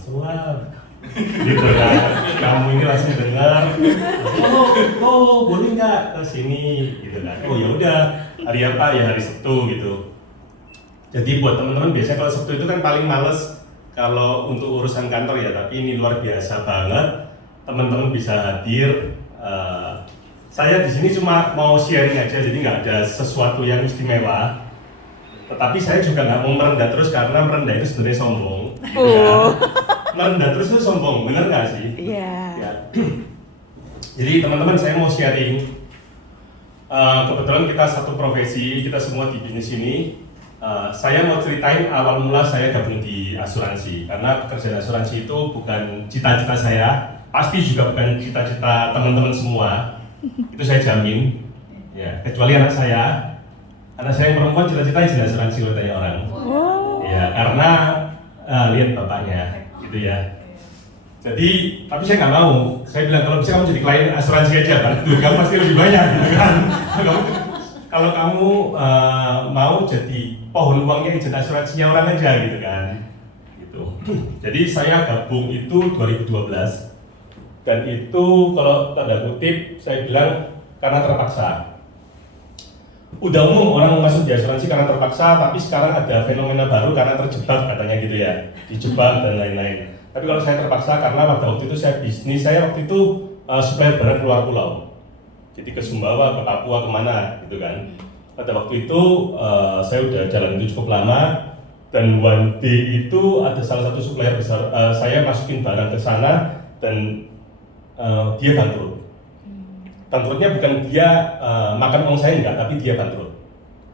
semua gitu kan. Kamu ini langsung dengar, boleh nggak ke sini gitu kan. Oh ya udah, hari apa ya, hari Sabtu gitu. Jadi buat teman-teman biasanya kalau Sabtu itu kan paling males kalau untuk urusan kantor ya, tapi ini luar biasa banget, teman-teman bisa hadir. Saya di sini cuma mau sharing aja, jadi nggak ada sesuatu yang istimewa. Tetapi saya juga nggak mau merendah terus, karena merendah itu sebenarnya sombong. Gitu kan. Merendah terus itu sombong, bener nggak sih? Iya. Ya. Jadi teman-teman, saya mau sharing. Kebetulan kita satu profesi, kita semua di bisnis ini. Saya mau ceritain awal mula saya gabung di asuransi, karena pekerjaan asuransi itu bukan cita-cita saya, pasti juga bukan cita-cita teman-teman semua. Itu saya jamin. Ya, kecuali anak saya yang perempuan cita-citanya jadi asuransi, kalau tanya orang. Ya, karena lihat bapaknya, gitu ya. Jadi, tapi saya nggak mau. Saya bilang kalau bisa kamu jadi klien asuransi aja, bantu kamu pasti lebih banyak, gitu kan. Kalau kamu mau jadi pohon uangnya jadi asuransinya orang aja, gitu kan. Gitu. Jadi saya gabung itu 2012, dan itu kalau tanda kutip saya bilang karena terpaksa. Udah umum orang masuk di asuransi karena terpaksa, tapi sekarang ada fenomena baru karena terjebak, katanya gitu ya, dijebak dan lain-lain. Tapi kalau saya terpaksa karena pada waktu itu saya waktu itu supplier barang keluar pulau, jadi ke Sumbawa, ke Papua, kemana gitu kan. Pada waktu itu saya udah jalan itu cukup lama, dan one day itu ada salah satu supplier besar, saya masukin barang ke sana dan dia bangkrut. Bangkrutnya bukan dia makan uang saya, enggak, tapi dia bangkrut.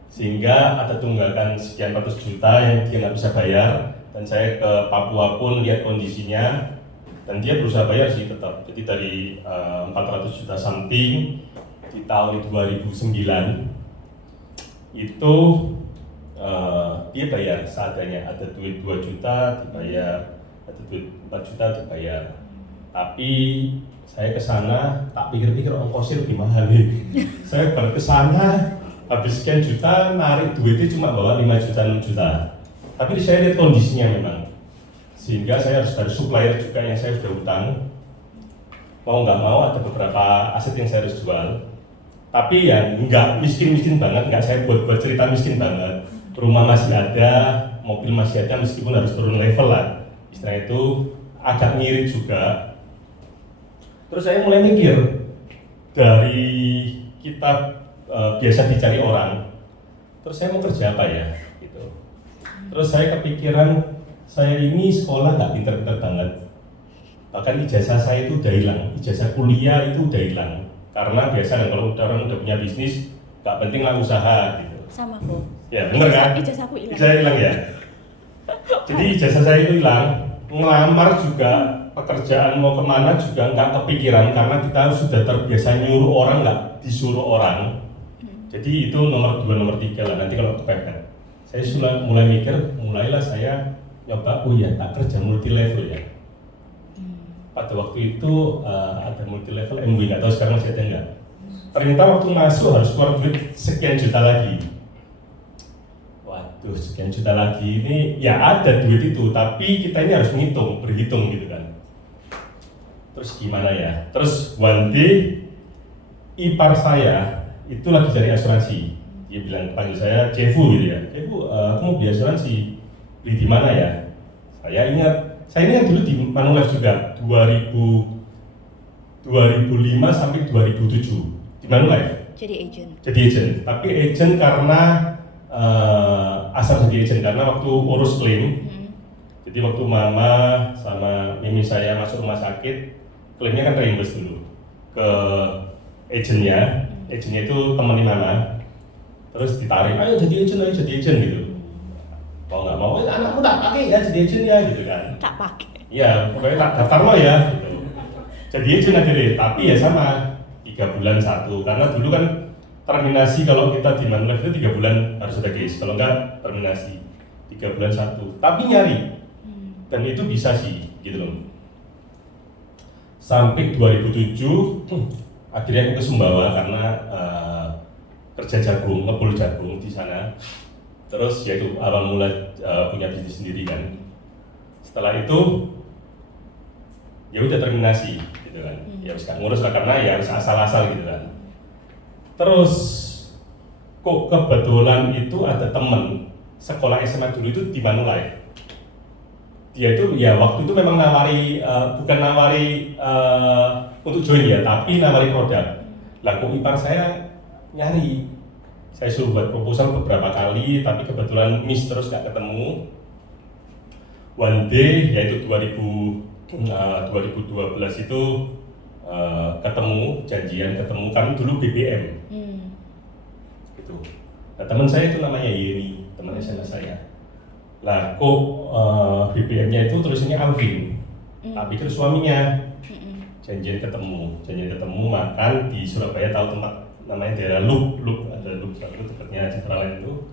Sehingga ada tunggakan sekian ratus juta yang dia nggak bisa bayar, dan saya ke Papua pun lihat kondisinya, dan dia berusaha bayar sih tetap. Jadi dari 400 juta something di tahun 2009 itu dia bayar seadanya, ada duit 2 juta dibayar, ada duit 4 juta dibayar. Tapi saya ke sana tak pikir-pikir ongkosnya lebih mahal nih. Saya balik ke sana habis sekian juta, narik duitnya cuma bawa 5 juta, 6 juta. Tapi saya lihat kondisinya memang, sehingga saya harus dari supplier juga yang saya sudah utang. Mau nggak mau ada beberapa aset yang saya harus jual. Tapi ya nggak miskin-miskin banget, nggak saya buat cerita miskin banget. Rumah masih ada, mobil masih ada, meskipun harus turun level lah. Istilah itu agak ngirit juga. Terus saya mulai mikir, dari kita biasa dicari orang, terus saya mau kerja apa ya? Gitu. Terus saya kepikiran, saya ini sekolah nggak pinter-pinter banget. Bahkan ijazah saya itu udah hilang, ijazah kuliah itu udah hilang. Karena biasa kalau orang udah punya bisnis, nggak penting lah usaha gitu. Sama kok. Ya bener kan? Ijazahku hilang. Ijazah hilang ya. Jadi ijazah saya itu hilang, ngelamar juga pekerjaan mau kemana juga nggak kepikiran, karena kita sudah terbiasa nyuruh orang, nggak disuruh orang. Jadi itu nomor 2, nomor 3 lah, nanti kalau kepepet. Saya sudah mulai mikir, mulailah saya nyoba, oh ya tak kerja multi level ya. Pada waktu itu ada multi level MW, nggak tahu sekarang masih ada nggak. Ternyata waktu masuk harus keluar duit sekian juta lagi. Waduh, sekian juta lagi ini ya ada duit itu, tapi kita ini harus berhitung gitu kan. Terus gimana ya? Terus one day ipar saya itu lagi cari asuransi. Dia bilang, panggil saya Cefu gitu ya. Cefu, aku mau beli asuransi. Beli di mana ya? Saya ingat dulu di Manulife juga 2005 sampai 2007 di Manulife. Jadi agent. Tapi agent karena asal jadi agent karena waktu urus klaim. Jadi waktu mama sama mimi saya masuk rumah sakit, klaimnya kan reimburse dulu ke agentnya. Agentnya itu teman mama, terus ditarik, ayo jadi agent gitu. Mau nggak mau, anakmu tak pakai ya jadi agent ya gitu kan. Tak pakai. Iya, pokoknya tak daftar lo ya gitu. Jadi agent akhirnya, tapi ya sama 3 bulan satu, karena dulu kan terminasi kalau kita di Manulife itu 3 bulan harus ada case, kalau enggak terminasi 3 bulan satu. Tapi nyari, dan itu bisa sih gitu loh. Sampai 2007 akhirnya aku ke Sumbawa karena kerja jagung, ngebul jagung di sana. Terus yaitu awal mula punya bisnis sendiri kan. Setelah itu ya udah terminasi gitu kan. Ya harus gak ngurus lah karena ya harus asal-asal gitu kan. Terus kok kebetulan itu ada temen sekolah SMA dulu itu di Manulife. Dia itu ya waktu itu memang nawari bukan nawari untuk join ya, tapi nawari produk. Lah kok ipar saya nyari, saya suruh buat proposal beberapa kali, tapi kebetulan miss terus nggak ketemu. One day yaitu 2012 itu ketemu, janjian ketemu, kami dulu BBM. Gitu. Nah, teman saya itu namanya Yeni, teman SMA saya. Lah kok BBM-nya itu tulisannya Alvin, tapi itu suaminya. Janjian ketemu makan di Surabaya, tahu tempat namanya daerah Loop ada Loop satu tempatnya Citra Lain itu.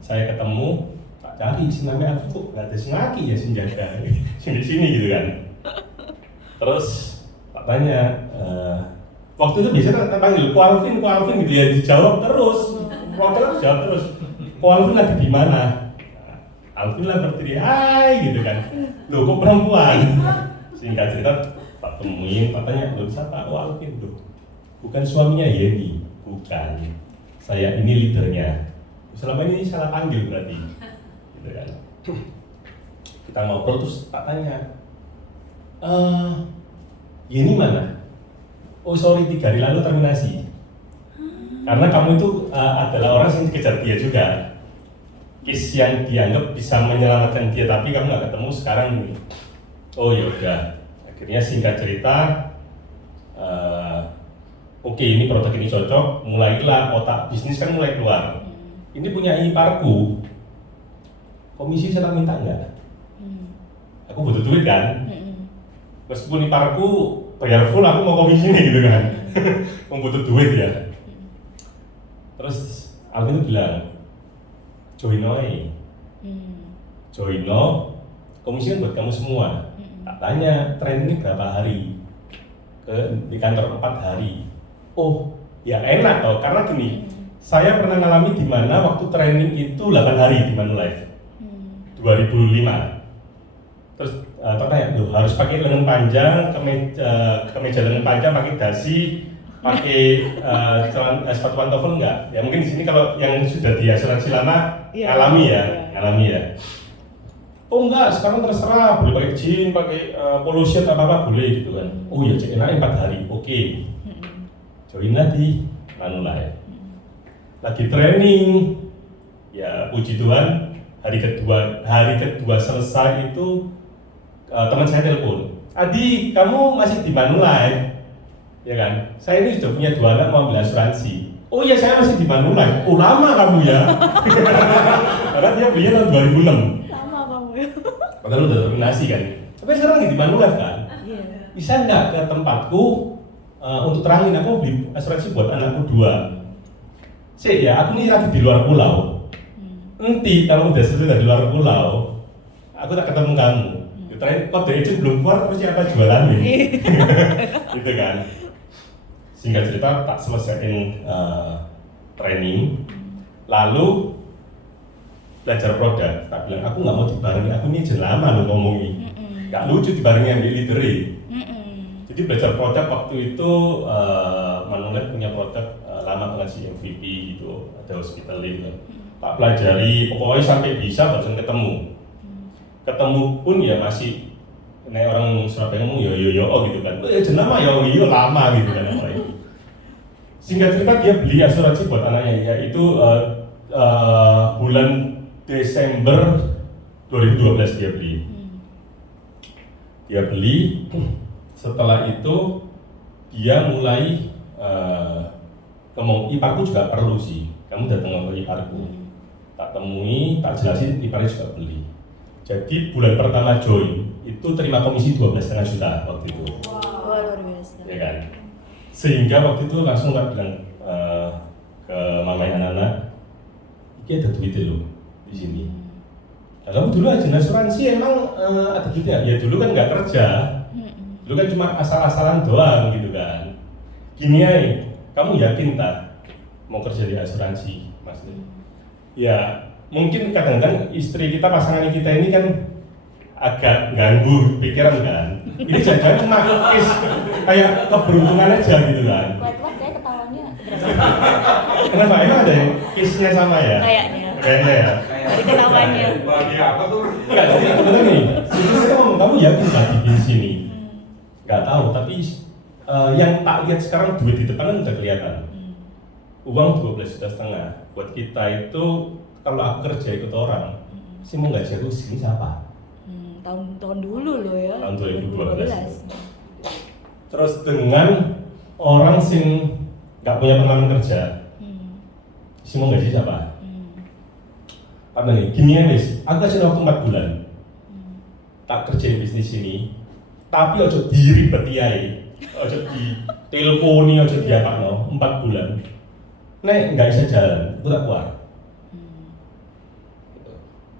Saya ketemu, tak cari si namanya Alvin kok nggak ada senaki ya senjata sini gitu kan. Terus tak tanya, waktu itu biasanya tak panggil Ko Alvin gitu ya, dijawab terus, jawab terus. Ko Alvin lagi di mana? Alvin lah berdiri, hai gitu kan. Loh kok perempuan? Singkat cerita, tak temuin, tak tanya, loh siapa? Oh Alvin tuh. Bukan suaminya Yeni, bukan. Saya ini leadernya. Selama ini salah panggil berarti. Gitu kan. Kita ngobrol terus tak tanya, Yeni mana? Oh sorry, 3 hari lalu terminasi. Karena kamu itu adalah orang yang dikejar dia juga. Case yang dianggap bisa menyelamatkan dia, tapi kamu nggak ketemu sekarang nih. Oh ya udah, akhirnya singkat cerita, oke, ini produk ini cocok, mulailah otak bisnis kan mulai keluar. Ini punya iparku, komisi saya minta nggak? Aku butuh duit kan, meskipun iparku bayar full, aku mau komisi nih gitu kan, mau butuh duit ya. Terus Alvin bilang, Joino, komisi kan buat kamu semua. Tak tanya, training berapa hari? Di kantor 4 hari. Oh, ya enak toh, karena gini, saya pernah ngalami di mana waktu training itu 8 hari di Manulife, 2005. Terus tak tanya, loh harus pakai lengan panjang, kemeja lengan panjang, pakai dasi, pakai sepatu pantofel enggak? Ya mungkin di sini kalau yang sudah di asuransi lama alami ya. Oh enggak, sekarang terserah, boleh pakai jeans, pakai polo shirt apa boleh gitu kan. Oh ya, cek enaknya 4 hari, oke. Join lagi Manulife. Lagi training, ya puji Tuhan, hari kedua selesai itu teman saya telepon, Adi, kamu masih di Manulife? Ya kan, saya ini sudah punya 2 anak mau ambil asuransi. Oh iya, saya masih di Manulife. Oh lama kamu ya? Karena dia belinya tahun 2006. Lama kamu ya? Padahal udah terminasi kan. Tapi sekarang lagi di Manulife kan? Iya. Bisa nggak ke tempatku untuk terangin, aku beli asuransi buat anakku 2. Sih ya, aku ini lagi di luar pulau. Nanti kalau udah selesai di luar pulau, aku tak ketemu kamu. Terakhir kode itu belum keluar, terus siapa jualan ini? Gitu kan. Singkat cerita tak selesaiin training, lalu belajar produk. Tak bilang aku nggak mau dibarengi, aku ini lama lo ngomongin, nggak lucu dibarengi ambil leadery. Jadi belajar produk waktu itu Manulife punya produk lama pengasih MVP gitu, ada hospital gitu. Tak pelajari, pokoknya sampai bisa baru ketemu pun ya masih naik orang Surabaya ngomong yo oh gitu kan. Jenama yo lama gitu kan apa itu. Singkat cerita dia beli asuransi buat anaknya, yaitu bulan Desember 2012 dia beli. Setelah itu dia mulai ngomong, iparku juga perlu sih, kamu datang ke iparku. Tak temui, tak jelasin, iparnya juga beli. Jadi bulan pertama join itu terima komisi 12,5 juta waktu itu. Wow, luar biasa. Ya kan? Sehingga waktu itu langsung tak bilang ke mamanya anak-anak, ini ada duit lo di sini. Nah, kamu dulu aja asuransi emang ada duitnya? Ya dulu kan nggak kerja, dulu kan cuma asal-asalan doang gitu kan. Gini aja, kamu yakin tak mau kerja di asuransi, Mas? Ya mungkin kadang-kadang istri kita, pasangan kita ini kan agak ganggu pikiran kan. Ini jangan-jangan cuma case kayak keberuntungan aja gitu kan. Kuat-kuat kayak ketawanya berasa. Kenapa? Emang ada yang case-nya sama ya? Kayaknya. Kayaknya ya. Dari ketawanya. Bagi apa tuh? Enggak, tapi sebenarnya nih, itu saya ngomong, kamu yakin nggak di sini? Nggak tahu, tapi yang tak lihat sekarang duit di depan kan udah kelihatan. Uang 12,5 juta buat kita itu kalau aku kerja ikut orang, sih mau gaji aku sini siapa? Tahun dulu loh ya. Tahun 2012. 2012. Terus dengan orang sing nggak punya pengalaman kerja, sih mau gaji siapa? Karena nih, gini ya Miss, aku kasih waktu 4 bulan tak kerja di bisnis ini, tapi ojo diribeti ae, ojo di teleponi, ojo diapakno 4 bulan. Nek nggak bisa jalan, aku tak keluar.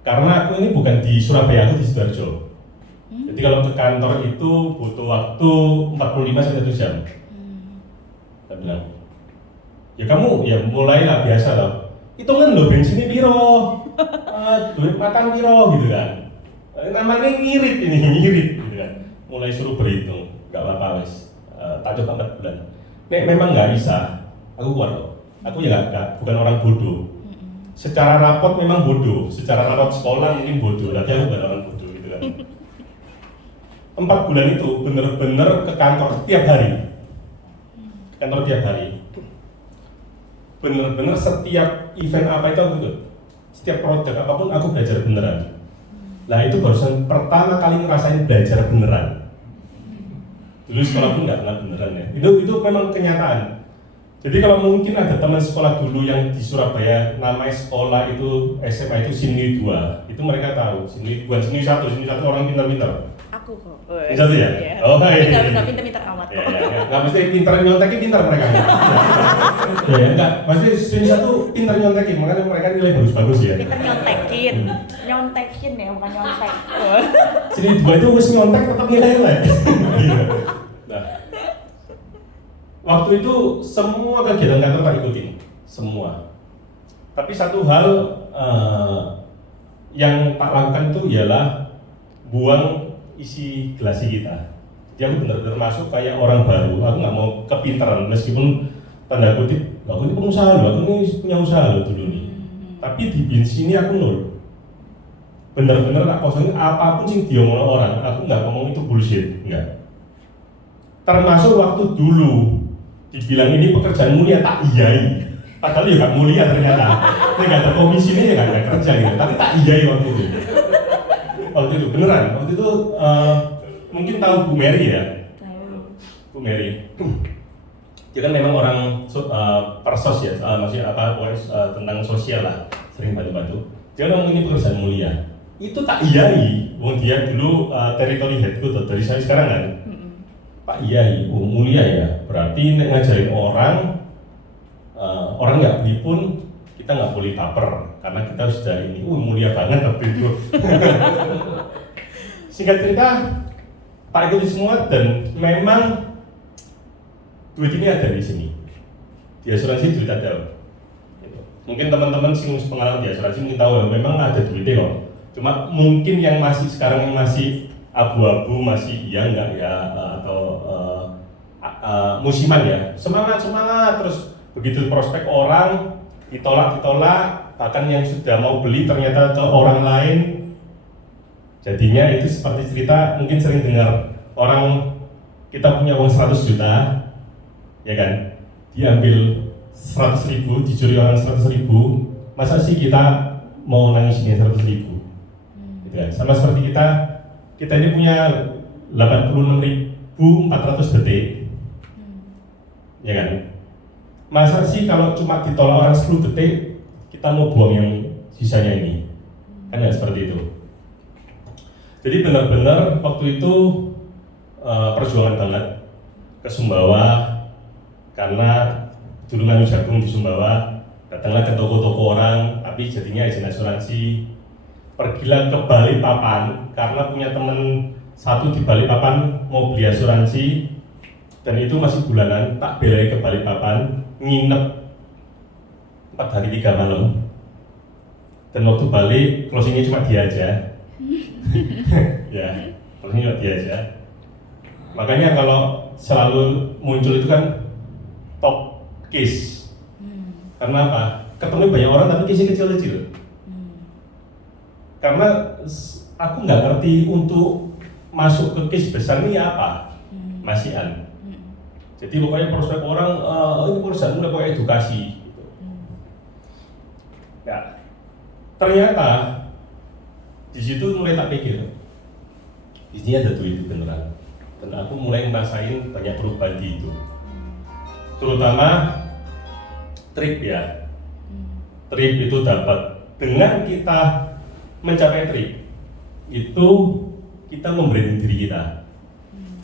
Karena aku ini bukan di Surabaya, aku di Sidoarjo. Jadi kalau ke kantor itu butuh waktu 45 sampai 1 jam. Saya bilang, ya kamu ya mulailah biasa loh. Hitungan lo bensinnya piro, duit makan piro gitu kan. Namanya ngirit ini, ngirit gitu kan. Mulai suruh berhitung, nggak apa-apa wes. Tak coba 4 bulan. Nek memang nggak bisa, aku keluar loh. Aku ya nggak, bukan orang bodoh. Secara rapot memang bodoh, secara rapot sekolah mungkin bodoh, tapi aku bukan orang bodoh gitu kan. 4 bulan itu bener-bener ke kantor tiap hari. Kantor tiap hari. Bener-bener setiap event apa itu aku ikut. Setiap produk apapun aku belajar beneran. Nah itu barusan pertama kali ngerasain belajar beneran. Dulu sekolah pun nggak pernah beneran ya. Itu memang kenyataan. Jadi kalau mungkin ada teman sekolah dulu yang di Surabaya namanya sekolah itu SMA itu Sinui 2, itu mereka tahu. Sinui bukan Sinui 1, Sinui 1 orang pintar-pintar. Aku kok. Sinui 1 ya? Iya. Oh iya. Enggak pintar-pintar amat kok. Nggak mesti pintar nyontekin, pintar mereka. Ya enggak, pasti Sinui 1 pintar nyontekin, makanya mereka nilai bagus-bagus ya. Pintar nyontekin. Nyontekin ya, bukan nyontek. Sinui 2 itu harus nyontek tetap nilai jelek. Nah, waktu itu semua kegiatan kantor tak ikutin, semua. Tapi satu hal yang tak lakukan itu ialah buang isi gelasi kita. Dia benar-benar masuk kayak orang baru. Aku nggak mau kepintaran meskipun tanda kutip, aku ini pengusaha loh, aku ini punya usaha loh dulu nih. Tapi di bisnis ini aku nol. Bener-bener tak kosongin apapun sih diomongin orang. Aku nggak ngomong itu bullshit, enggak. Termasuk waktu dulu dibilang ini pekerjaan mulia tak iyai, padahal ya gak mulia ternyata. Ini gak ada komisinya ya gak kerja gitu, tapi tak iyai waktu itu. Waktu itu beneran, waktu itu mungkin tahu Bu Mary ya, Bu Mary. Dia kan memang orang persos ya, maksudnya apa tentang sosial lah, sering bantu-bantu. Dia ngomong ini pekerjaan mulia. Itu tak iyai, wong dia dulu teritori headku dari saya sekarang kan. Pak Iyai, mulia ya, berarti ngajarin orang nggak beli pun kita nggak boleh baper karena kita sudah ini, mulia banget waktu itu. Singkat cerita, tak ikuti semua dan memang duit ini ada di sini. Di asuransi duit ada. Mungkin teman-teman sing pengalaman di asuransi mungkin tahu ya, memang ada duitnya kok. Cuma mungkin yang masih sekarang yang masih abu-abu masih iya enggak ya atau musiman ya, semangat terus begitu prospek orang ditolak bahkan yang sudah mau beli ternyata ke orang lain, jadinya itu seperti cerita mungkin sering dengar orang kita punya uang 100 juta ya kan, diambil 100.000, dicuri orang 100.000, masa sih kita mau nangisnya 100.000 gitu kan. Sama seperti kita ini punya 86.400 detik, ya kan? Masa sih kalau cuma ditolak orang 10 detik, kita mau buang yang sisanya ini? Kan nggak seperti itu. Jadi benar-benar waktu itu perjuangan banget ke Sumbawa, karena dulu nganu jagung di Sumbawa, datanglah ke toko-toko orang, tapi jadinya agen asuransi. Pergilah ke Balikpapan karena punya temen satu di Balikpapan mau beli asuransi dan itu masih bulanan, tak belai ke Balikpapan nginep 4 hari 3 malam dan waktu balik closingnya cuma dia aja. ya, paling dia aja. Makanya kalau selalu muncul itu kan top case. Karena apa? Ketemu banyak orang tapi case kecil-kecil. Karena aku nggak ngerti untuk masuk ke case besar ini apa, masihan. Jadi pokoknya prospek orang, ini perusahaan udah pokoknya edukasi. Gitu. Ya, ternyata di situ mulai tak pikir, di sini ada duit beneran. Dan aku mulai ngerasain banyak perubahan di itu. Terutama trip ya. Trip itu dapat dengan kita mencapai trip itu kita membranding diri kita.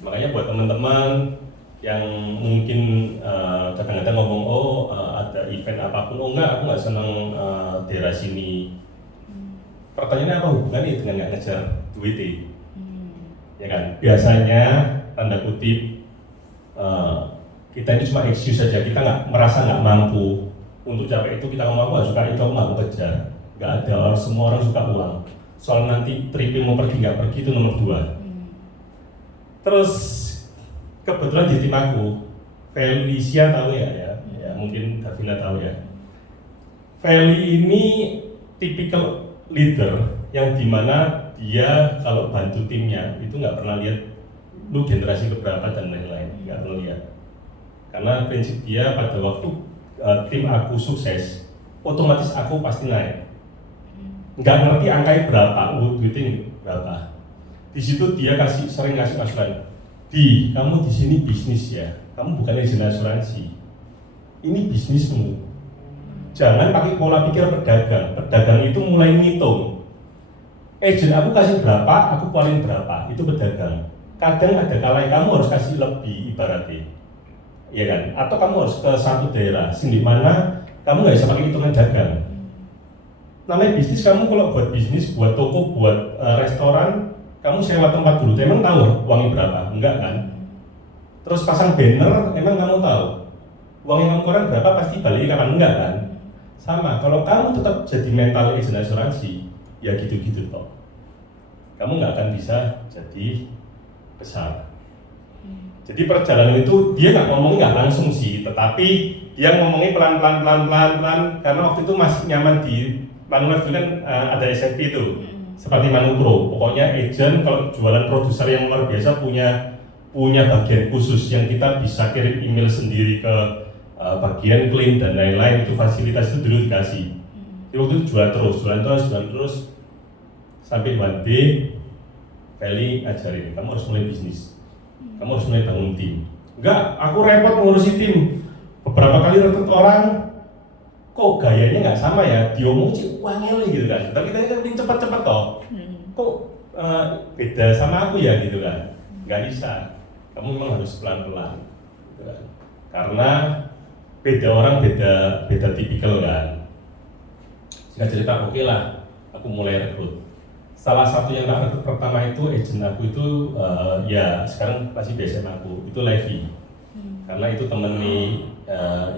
Makanya buat teman-teman yang mungkin kadang-kadang ngomong ada event apapun, enggak, aku nggak seneng daerah sini. Pertanyaannya apa hubungannya dengan nggak ngejar duit? Ya kan? Biasanya tanda kutip kita ini cuma excuse saja, kita nggak merasa nggak mampu untuk capai itu, kita nggak mampu, suka itu aku nggak kejar. Nggak ada, semua orang suka uang. Soal nanti tripnya mau pergi nggak pergi itu nomor 2. Terus kebetulan di tim aku, Felicia tahu ya, mungkin Davina tahu ya. Feli ini tipikal leader yang dimana dia kalau bantu timnya itu nggak pernah lihat lu generasi keberapa dan lain-lain, nggak pernah lihat. Karena prinsip dia pada waktu tim aku sukses, otomatis aku pasti naik. Nggak ngerti angkanya berapa, duitnya berapa. Di situ dia sering kasih masukan. Di, kamu di sini bisnis ya, kamu bukan agent asuransi. Ini bisnismu. Jangan pakai pola pikir pedagang. Pedagang itu mulai ngitung. Agent aku kasih berapa, aku keluarin berapa. Itu pedagang. Kadang ada kalanya kamu harus kasih lebih ibaratnya, ya kan? Atau kamu harus ke satu daerah, di mana kamu nggak bisa pakai hitungan dagang. Namanya bisnis, kamu kalau buat bisnis, buat toko, buat restoran, kamu sewa tempat dulu, emang tahu uangnya berapa? Enggak kan? Terus pasang banner, emang kamu tahu uang yang kamu keluarin berapa, pasti balik kapan? Enggak kan? Sama, kalau kamu tetap jadi mental agent asuransi, ya gitu-gitu toh. Kamu nggak akan bisa jadi besar. Jadi perjalanan itu dia nggak ngomongnya nggak langsung sih, tetapi dia ngomongnya pelan-pelan, karena waktu itu masih nyaman di Manulef itu kan ada SFP itu. Seperti Manupro, pokoknya agent kalau jualan produser yang luar biasa punya bagian khusus yang kita bisa kirim email sendiri ke bagian klaim dan lain-lain, itu fasilitas itu dulu dikasih. Jadi waktu itu jualan terus sampai one day Feli ngajarin, kamu harus mulai bisnis, kamu harus mulai bangun tim. Enggak, aku repot ngurusi tim. Beberapa kali rekrut orang, kok gayanya nggak sama ya, diomong sih wangel gitu kan, tapi kita kan cepat-cepat toh, kok beda sama aku ya gitu kan, nggak bisa, kamu memang harus pelan-pelan gitu kan, karena beda orang, beda tipikal kan. Singkat cerita, oke lah, aku mulai rekrut. Salah satu yang tak rekrut pertama itu agent aku itu ya sekarang masih di SMA aku, itu Levi, karena itu temen nih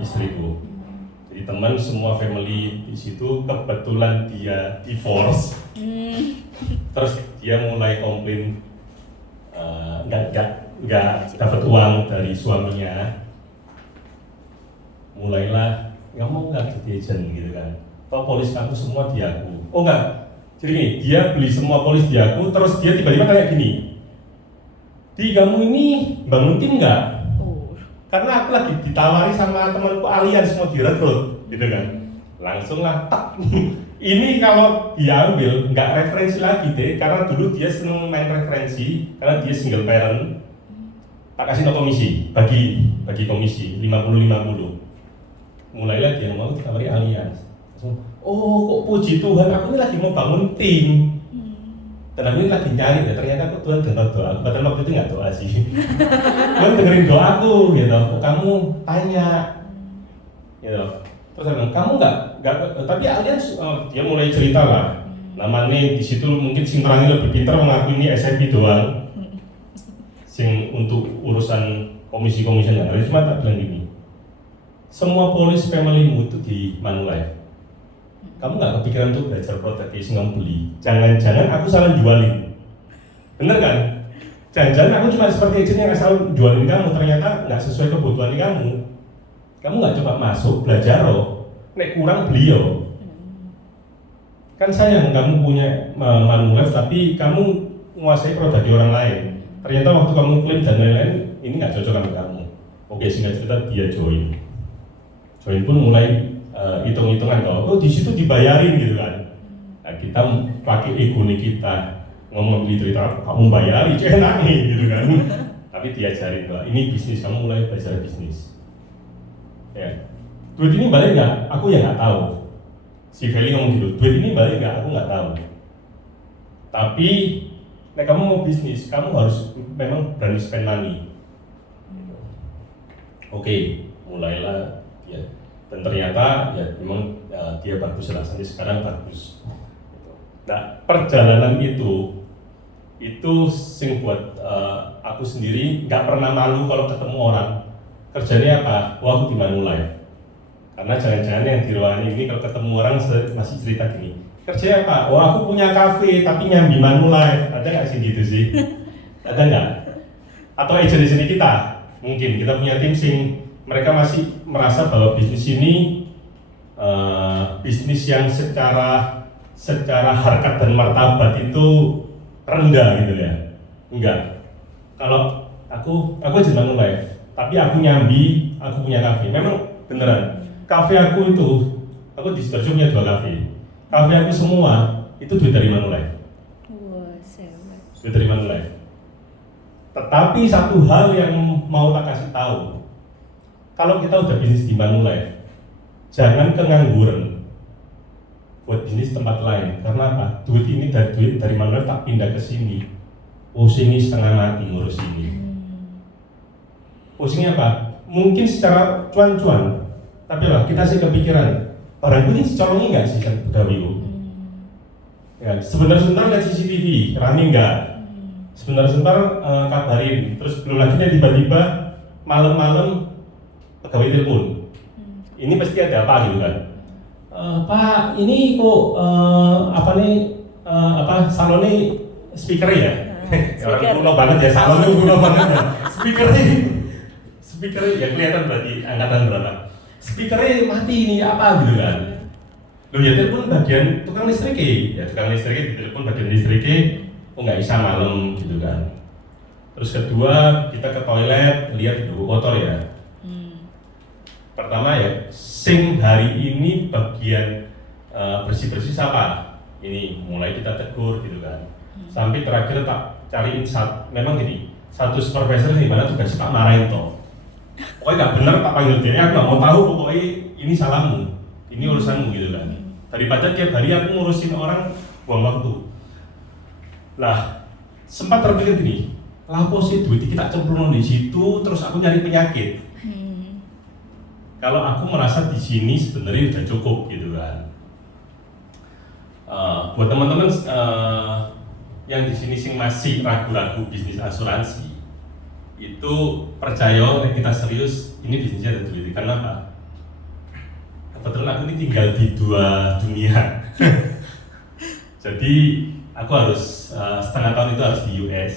istriku. Jadi teman semua family di situ, kebetulan dia divorce, terus dia mulai komplain nggak dapat uang dari suaminya, mulailah ngomong nggak jadi agent gitu kan. Toh polis kamu semua di aku. Oh enggak, jadi gini, dia beli semua polis di aku, terus dia tiba-tiba kayak gini, di kamu ini bangun tim nggak? Karena aku lagi ditawari sama temanku alias mau direkrut, gitu kan. Langsung lah, tak. Ini kalau diambil, nggak referensi lagi deh, karena dulu dia seneng main referensi, karena dia single parent. Tak kasih no komisi, bagi komisi 50-50. Mulailah dia mau ditawari alias. Oh kok puji Tuhan, aku ini lagi mau bangun tim. Dan aku ini lagi nyari ya, ternyata aku Tuhan dengar doa aku. Padahal waktu itu nggak doa sih. Tuhan dengerin doaku gitu. Kok kamu tanya gitu. Terus saya bilang, kamu nggak, tapi alias dia mulai cerita lah. Namanya di situ mungkin sing terangnya lebih pintar mengaku ini SMP doang. Sing untuk urusan komisi-komisi yang ada, cuma tak bilang gini. Semua polis familymu itu di Manulef. Kamu nggak kepikiran untuk belajar produk yang kamu beli. Jangan-jangan aku salah jualin. Bener kan? Jangan-jangan aku cuma seperti agent yang asal jualin kamu, ternyata nggak sesuai kebutuhan kamu. Kamu nggak coba masuk, belajar loh. Nek kurang beliau. Kan sayang kamu punya Manulife tapi kamu menguasai produk di orang lain. Ternyata waktu kamu klaim dan lain-lain, ini nggak cocok sama kamu. Oke, singkat cerita dia join. Join pun mulai hitung-hitungan kalau di situ dibayarin gitu kan. Nah, kita pakai ego nih kita ngomong di Twitter, kamu bayari, enak nih gitu kan. Tapi diajarin bahwa ini bisnis, kamu mulai belajar bisnis. Ya, duit ini balik nggak? Aku ya nggak tahu. Si Feli ngomong gitu, duit ini balik nggak? Aku nggak tahu. Tapi, nah kamu mau bisnis, kamu harus memang berani spend money. Oke, mulailah ya. Dan ternyata ya memang dia bagus lah, sampai sekarang bagus. Nah, perjalanan itu sing buat aku sendiri nggak pernah malu kalau ketemu orang. Kerjanya apa? Wah, aku di Manulife. Karena jangan-jangan yang di ruangan ini kalau ketemu orang masih cerita gini, kerjanya apa? Wah, aku punya kafe tapi nyambi Manulife. Ada nggak sih gitu sih? Ada nggak? Atau agent di sini kita? Mungkin kita punya tim sing mereka masih merasa bahwa bisnis ini bisnis yang secara harkat dan martabat itu rendah gitu ya. Enggak. Kalau aku agent Manulife, tapi aku nyambi, aku punya kafe. Memang beneran. Kafe aku itu, aku di Sidoarjo punya 2 kafe. Kafe aku semua itu duit dari Manulife. Wah, sewa. Duit dari Manulife. Tetapi satu hal yang mau tak kasih tahu, kalau kita udah bisnis di Manulife, jangan kengangguran buat bisnis tempat lain. Karena apa? Duit dari Manulife tak pindah ke sini. Pusing setengah mati ngurus ini. Pusingnya apa? Mungkin secara cuan-cuan, tapi lah kita sih kepikiran, barang ini colongi nggak sih kan pegawai? Ya, sebentar-sebentar lihat CCTV, rame nggak? Sebentar-sebentar kabarin, terus belum lagi tiba-tiba malam-malam pegawai telepon. Ini pasti ada apa gitu kan? Pak, ini kok salonnya speaker ya? Orang kuno banget ya, salonnya kuno banget ya. Speaker ya kelihatan berarti angkatan berapa? Speakernya mati ini apa gitu kan? Loh ya telepon bagian tukang listrik ya, tukang listrik ditelepon bagian listriknya, kok nggak bisa malam gitu kan? Terus kedua kita ke toilet lihat dulu kotor ya. Pertama ya, sing hari ini bagian bersih-bersih siapa? Ini mulai kita tegur gitu kan. Sampai terakhir tak cariin memang gini, satu supervisor di mana tugas tak marahin toh. Pokoknya nggak benar tak panggil dia, aku nggak mau tahu pokoknya ini salahmu, ini urusanmu gitu kan. Daripada tiap hari aku ngurusin orang buang waktu. Lah, sempat terpikir gini, lapo sih duit kita cemplung di situ, terus aku nyari penyakit. Kalau aku merasa di sini sebenarnya udah cukup gitu kan. Buat teman-teman yang di sini sing masih ragu-ragu bisnis asuransi, itu percaya kita serius ini bisnisnya ada duit. Karena apa? Kebetulan aku ini tinggal di 2 dunia. Jadi aku harus setengah tahun itu harus di US,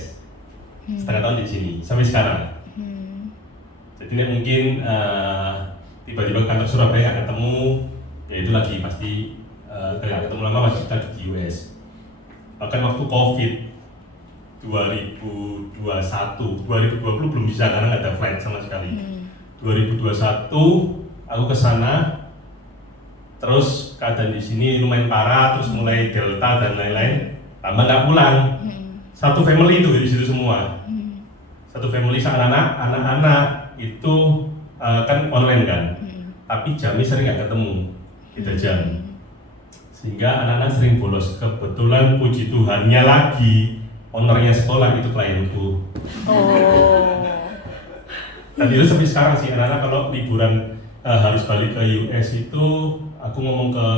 setengah tahun di sini sampai sekarang. Jadi ini mungkin tiba-tiba kantor Surabaya nggak ketemu, ya itu lagi pasti nggak ketemu lama masih kita di US. Bahkan waktu COVID 2020 belum bisa karena nggak ada flight sama sekali. 2021 aku ke sana, terus keadaan di sini lumayan parah, terus mulai Delta dan lain-lain, tambah nggak pulang. Satu family itu di situ semua. Satu family anak-anak itu kan online kan, tapi jamnya sering nggak ketemu, kita jam. Sehingga anak-anak sering bolos. Kebetulan puji Tuhannya lagi ownernya sekolah itu klienku. Dan itu sampai sekarang sih anak-anak kalau liburan harus balik ke US itu, aku ngomong ke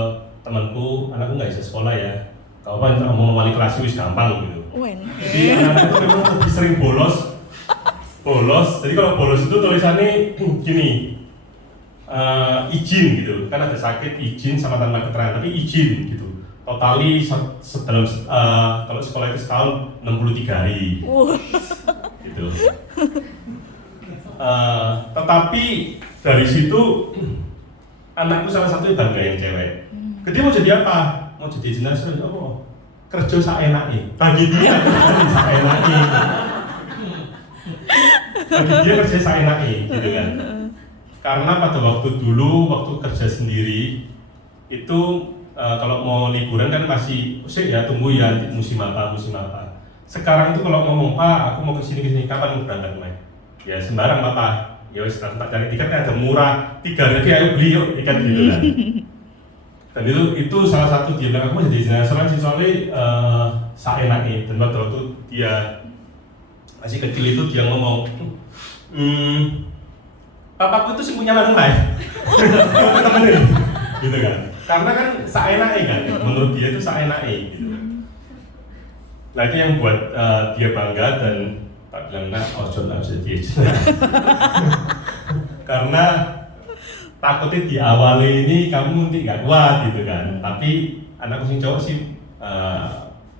temanku, anakku nggak bisa sekolah ya. Kau apa ngomong wali kelas wis gampang gitu. Jadi anak-anak itu memang lebih sering bolos. Jadi kalau bolos itu tulisannya gini, izin gitu, kan ada sakit izin sama tanpa keterangan, tapi izin gitu. totali dalam kalau sekolah itu setahun 63 hari. Gitu. Tetapi dari situ anakku salah satu bangga yang cewek. Dia mau jadi apa? Mau jadi jenazah apa? Kerja saenake. Bagi dia kerja saenake. Bagi dia kerja saenake, gitu kan. Karena pada waktu dulu, waktu kerja sendiri itu kalau mau liburan kan masih ya tunggu ya musim apa. Sekarang itu kalau ngomong Pak, aku mau kesini kapan berangkat Mas? Ya sembarang Bapak. Ya wis tak cari tiketnya ada murah, 3 hari ayo beli yuk tiket gitu kan. Dan itu salah satu dia bilang aku mau jadi jenazah sih soalnya saenake. Dan waktu dia masih kecil itu dia ngomong, papaku itu sih punya manung lah, temenin, gitu kan. Karena kan saenake kan, menurut dia itu saenake gitu. Nah itu yang buat dia bangga dan tak bilang nak ojo jadi karena takutnya di awal ini kamu nanti nggak kuat gitu kan. Tapi anakku sing cowok sih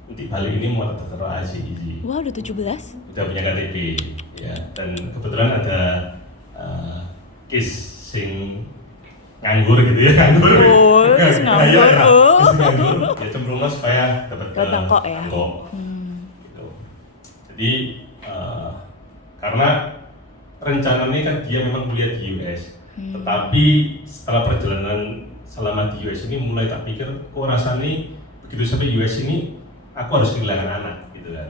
nanti balik ini mau tertera sih. Wah udah 17? Udah punya KTP ya. Dan kebetulan ada case sing nganggur gitu ya, nganggur. Terus nganggur. Ya cemplungnya supaya dapat Tangkok ya. Gitu. Jadi karena rencananya kan dia memang kuliah di US, tetapi setelah perjalanan selama di US ini mulai tak pikir, kok rasanya begitu sampai US ini aku harus kehilangan anak gitu kan.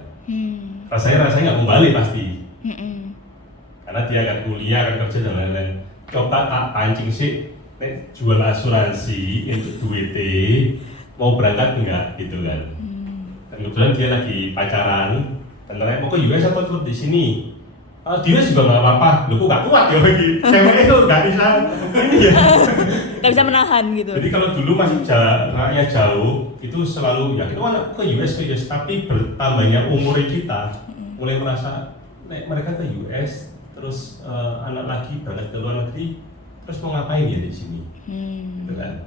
Rasanya nggak mau balik pasti. Karena dia akan kuliah, akan kerja dan lain-lain. Coba tak pancing sih, jual asuransi untuk duitnya, mau berangkat enggak gitu kan. Dan kebetulan dia lagi pacaran, dan tanya mau ke US atau tetap di sini? Di US juga nggak apa-apa, lu kok nggak kuat ya bagi cewek itu nggak bisa ini ya. Nggak bisa menahan gitu. Jadi kalau dulu masih jaraknya jauh, itu selalu ya kita anak ke US, tapi bertambahnya umur kita mulai merasa mereka ke US, terus anak lagi berangkat ke luar negeri, terus mau ngapain ya di sini? Gitu kan?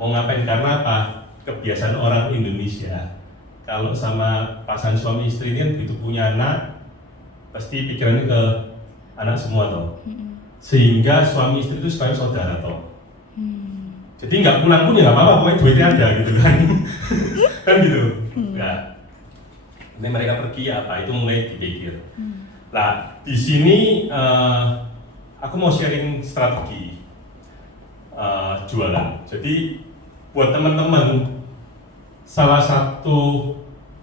Mau ngapain karena apa? Kebiasaan orang Indonesia kalau sama pasangan suami istri ini kan begitu punya anak pasti pikirannya ke anak semua toh. Sehingga suami istri itu sebagai saudara toh. Jadi nggak pulang pun ya nggak apa-apa, pokoknya duitnya ada gitu kan. Kan gitu. Nah, ini mereka pergi apa itu mulai dipikir. Nah, di sini aku mau sharing strategi jualan. Jadi buat teman-teman, salah satu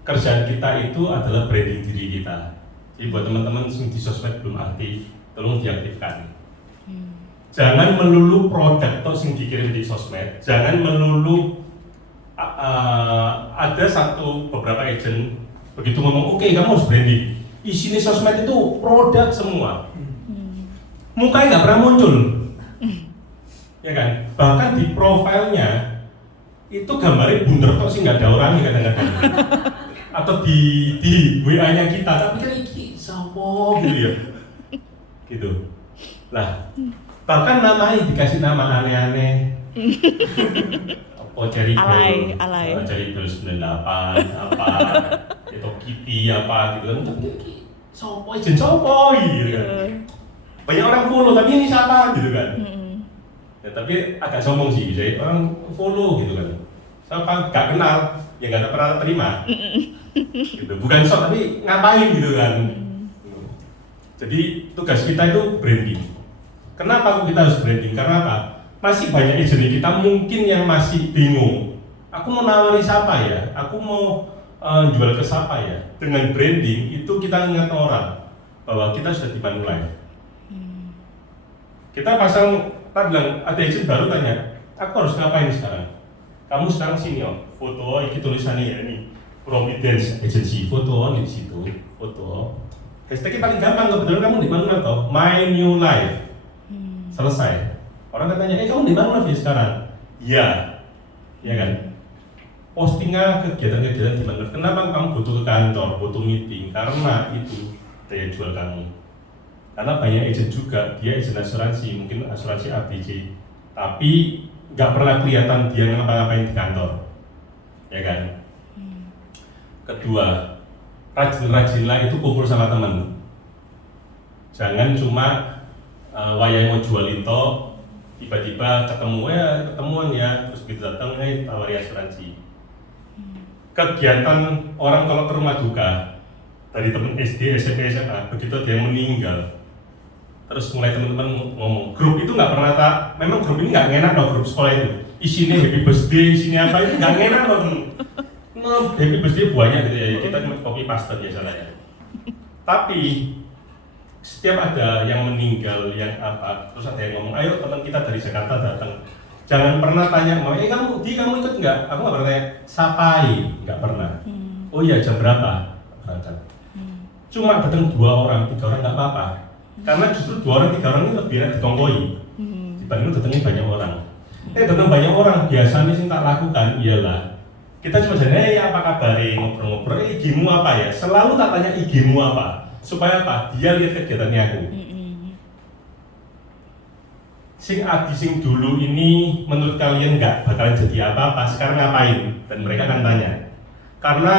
kerjaan kita itu adalah branding diri kita. Jadi buat teman-teman yang di sosmed belum aktif, tolong diaktifkan. Jangan melulu produk atau yang dikirim di sosmed. Jangan melulu ada beberapa agent begitu ngomong, oke, kamu harus branding. Isinya sosmed itu produk semua. Mukanya nggak pernah muncul, ya kan? Bahkan di profilnya itu gambarnya bunder kok sih nggak ada orangnya kadang-kadang. Atau di WA-nya kita, tapi kan iki sopo gitu ya. Gitu. Lah, bahkan namanya dikasih nama aneh-aneh. Apa Cherry Bell, Cherry Bell 98 apa, itu Kitty apa gitu kan. Sopo ijen sopo gitu kan. Banyak orang follow tapi ini siapa gitu kan. Ya, tapi agak sombong sih, jadi orang follow gitu kan. Siapa gak kenal, ya gak pernah terima. Gitu. Bukan sok tapi ngapain gitu kan. Jadi tugas kita itu branding. Kenapa kita harus branding? Karena apa? Masih banyak agent kita mungkin yang masih bingung. Aku mau nawari siapa ya? Aku mau jual ke siapa ya? Dengan branding itu kita ingat orang bahwa kita sudah di Manulife. Kita pasang, kita bilang ada agent baru tanya, aku harus ngapain sekarang? Kamu sekarang sini foto, ini tulisannya ya ini Providence Agency, foto di situ, foto. Hashtagnya paling gampang, kebetulan kamu di mana toh? My New Life. Selesai. Orang katanya, kamu di mana ya sekarang? Iya, ya kan. Postingnya kegiatan-kegiatan di mana? Kenapa kamu butuh ke kantor, butuh meeting? Karena itu daya jual kamu. Karena banyak agent juga, dia agent asuransi, mungkin asuransi ABC, tapi nggak pernah kelihatan dia ngapa-ngapain di kantor. ya kan. Kedua, rajin-rajinlah itu kumpul sama teman. Jangan cuma wayang mau jual itu, tiba-tiba ketemuan ya, terus begitu datang tawari asuransi. Kegiatan orang kalau ke rumah duka dari teman SD, SMP, SMA, begitu dia meninggal, terus mulai teman-teman ngomong, grup itu nggak pernah memang grup ini nggak enak loh, grup sekolah itu isinya happy birthday, isinya apa itu nggak enak loh. Happy birthday banyak gitu ya, kita cuma copy paste biasa ya. Tapi setiap ada yang meninggal, yang apa, terus ada yang ngomong, ayo teman kita dari Jakarta datang. Jangan pernah tanya, kamu ikut nggak? Aku nggak pernah tanya, sapai, nggak pernah. Oh iya, jam berapa? Berangkat. Cuma datang 2 orang, 3 orang nggak apa-apa. Karena justru 2 orang, 3 orang ini lebih enak ditongkoi. Dibanding datangnya banyak orang. Datang banyak orang, biasanya sih tak lakukan, iyalah. Kita cuma jadi, apa kabar, ngobrol-ngobrol, IG-mu apa ya? Selalu tak tanya IG-mu apa. Supaya apa? Dia lihat kegiatannya aku. Sing adi sing dulu ini menurut kalian nggak bakalan jadi apa-apa, sekarang ngapain? Dan mereka akan tanya. Karena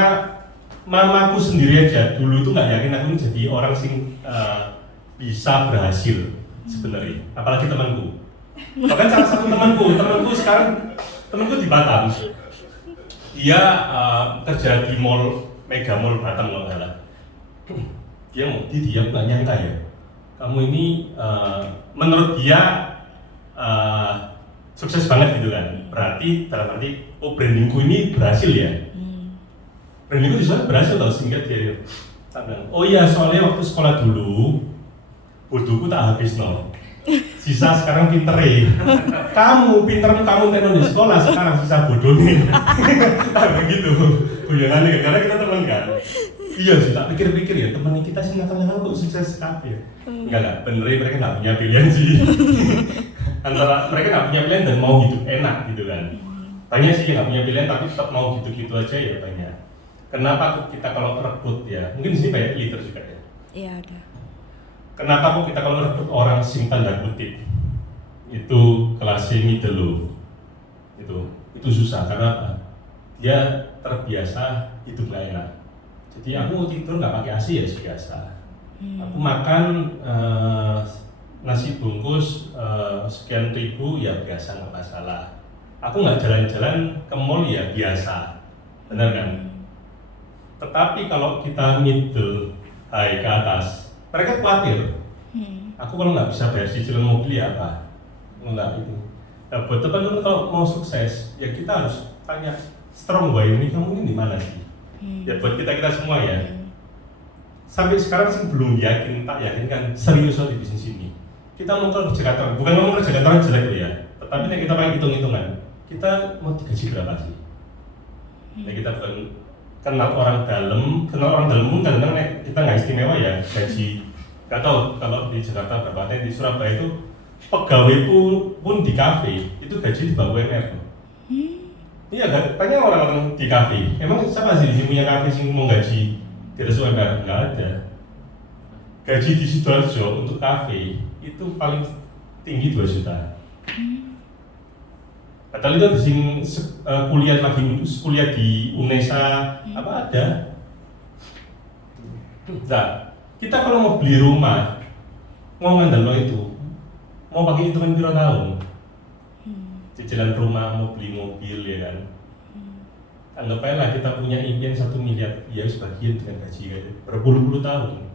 mamaku sendiri aja dulu itu nggak yakin aku ini jadi orang sing bisa berhasil sebenarnya. Apalagi temanku. Bahkan salah satu temanku sekarang di Batam. Dia kerja di Mega Mall Batam kalau nggak salah. Dia nggak nyangka ya. Kamu ini menurut dia sukses banget gitu kan. Berarti dalam arti brandingku ini berhasil ya. Brandingku di sana berhasil tau, sehingga dia bilang, oh iya soalnya waktu sekolah dulu bodohku tak habis no. Sisa sekarang pinter ya. Kamu teknon di sekolah, sekarang sisa bodohnya. Begitu. Guyangannya karena kita teman kan. Iya sih, tak pikir-pikir ya, teman kita sih nakal-nakal kok sukses sekali ya. Enggak, bener mereka nggak punya pilihan sih. Antara mereka nggak punya pilihan dan mau hidup enak gitu kan. Banyak sih yang nggak punya pilihan tapi tetap mau gitu-gitu aja ya banyak. Kenapa kita kalau merebut ya, mungkin di sini banyak leader juga ya. Iya ada. Kenapa kok kita kalau merebut orang sing tanda kutip itu kelas middle low, itu susah karena apa? Dia terbiasa hidup gak enak. Jadi aku mau tidur nggak pakai AC ya biasa. Aku makan nasi bungkus sekian ribu ya biasa, nggak masalah. Aku nggak jalan-jalan ke mall ya biasa, benar kan? Tetapi kalau kita middle high ke atas, mereka khawatir. Aku kalau nggak bisa bayar cicilan mobil ya apa? Enggak itu. Nah, buat teman-teman kalau mau sukses, ya kita harus tanya strong boy ini kamu ini di mana sih? Ya buat kita semua ya. Sampai sekarang sih belum tak yakin kan serius di bisnis ini. Kita mau kerja kantoran, bukan ngomong kerja kantoran jelek loh ya. Tetapi nih kita pakai hitung-hitungan. Kita mau digaji berapa sih? Ya kita bukan kenal orang dalam pun kadang-kadang kita nggak istimewa ya gaji. Gak tahu kalau di Jakarta berapa, di Surabaya itu pegawai pun di kafe itu gaji di bawah UMR. Iya kan? Tanya orang-orang di kafe, emang siapa sih di sini punya kafe sih mau gaji di atas UMR? Nggak ada. Gaji di Sidoarjo untuk kafe itu paling tinggi 2 juta. Padahal itu ada sing kuliah di UNESA apa ada. Nah, kita kalau mau beli rumah mau ngandalno itu mau pakai hitungan berapa tahun? Cicilan rumah, mau beli mobil ya kan. Anggap aja lah kita punya impian 1 miliar, ya sebagian dengan gaji gitu, berpuluh-puluh tahun.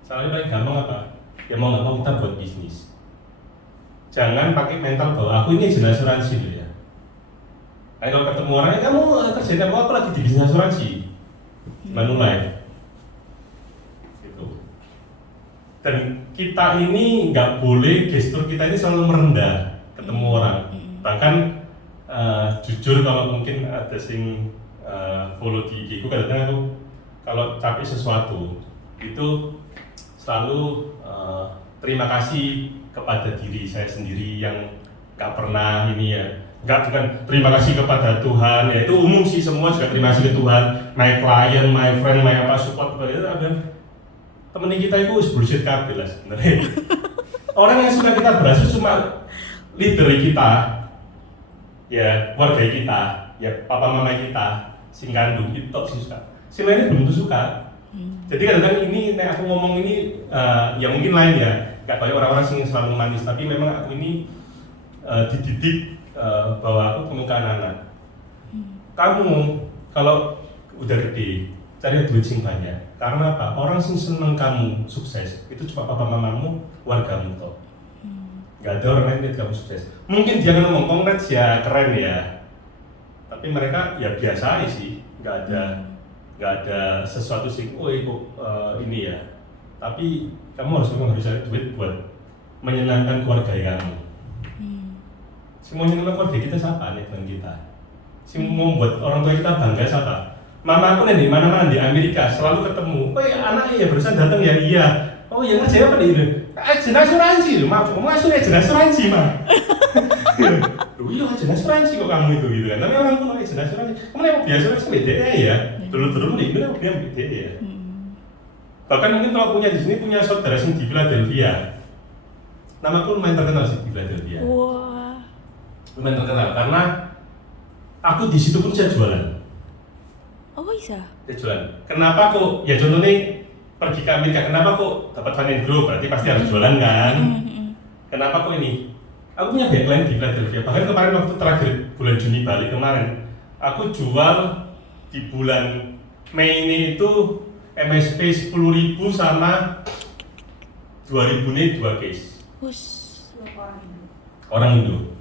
Soalnya paling gampang apa? Ya mau nggak mau kita buat bisnis. Jangan pakai mental bahwa aku ini jenis asuransi loh ya. Kalau ketemu orangnya, kamu kerjain apa? Aku lagi di bisnis asuransi Manulife gitu. Dan kita ini nggak boleh gestur kita ini selalu merendah ketemu orang. Bahkan jujur kalau mungkin ada sing follow di IG ku, kadang-kadang aku kalau capek sesuatu itu selalu terima kasih kepada diri saya sendiri yang nggak pernah ini ya, bukan terima kasih kepada Tuhan ya, itu umum sih, semua juga terima kasih ke Tuhan, my client, my friend, my apa support itu ada temen kita itu bullshit kabel lah sebenarnya. Orang yang suka kita berhasil cuma leader kita, ya warga kita, ya papa mama kita, sing kandung itu sing suka. Sing lainnya belum tentu suka. Jadi kadang-kadang ini, nek aku ngomong ini, ya mungkin lain ya, nggak kayak orang-orang sing selalu manis, tapi memang aku ini dididik bahwa aku pengen ke anak-anak. Kamu kalau udah gede, cari duit sing banyak. Karena apa? Orang sing seneng kamu sukses itu cuma papa mamamu, keluargamu toh. Gak ada orang lain lihat kamu sukses. Mungkin dia akan ngomong congrats ya, keren ya. Tapi mereka ya biasa aja sih, nggak ada sesuatu sih. Oh ini ya. Tapi kamu memang harus cari duit buat menyenangkan keluarga kamu. Semua menyenangkan keluarga kita siapa nih dengan kita? Si membuat orang tua kita bangga siapa? Mama aku nih di mana-mana di Amerika selalu ketemu. Oh ya anaknya ya barusan datang ya iya. Oh ya ngerjain apa nih ini? Agen asuransi loh, maaf, kamu agen asuransi mah. Loh iya agen asuransi kok kamu itu gitu kan? Tapi orang tuh agen asuransi. Kamu emang biasa asuransi beda ya? Dulu nih ini emang beda ya. Bahkan mungkin kalau punya di sini punya saudara sing di Philadelphia. Namaku lumayan terkenal sih di Philadelphia. Wah. Lumayan terkenal karena aku di situ pun saya jualan. Oh bisa? Saya jualan. Kenapa kok? Ya contohnya pergi ke Amerika, kenapa kok dapat Financial Group? Berarti pasti harus jualan kan? Kenapa kok ini? Aku punya banyak klien di Philadelphia. Bahkan kemarin waktu terakhir bulan Juni balik kemarin, aku jual di bulan Mei ini itu MSP 10.000 sama 2.000 nih 2 case. Orang Indo.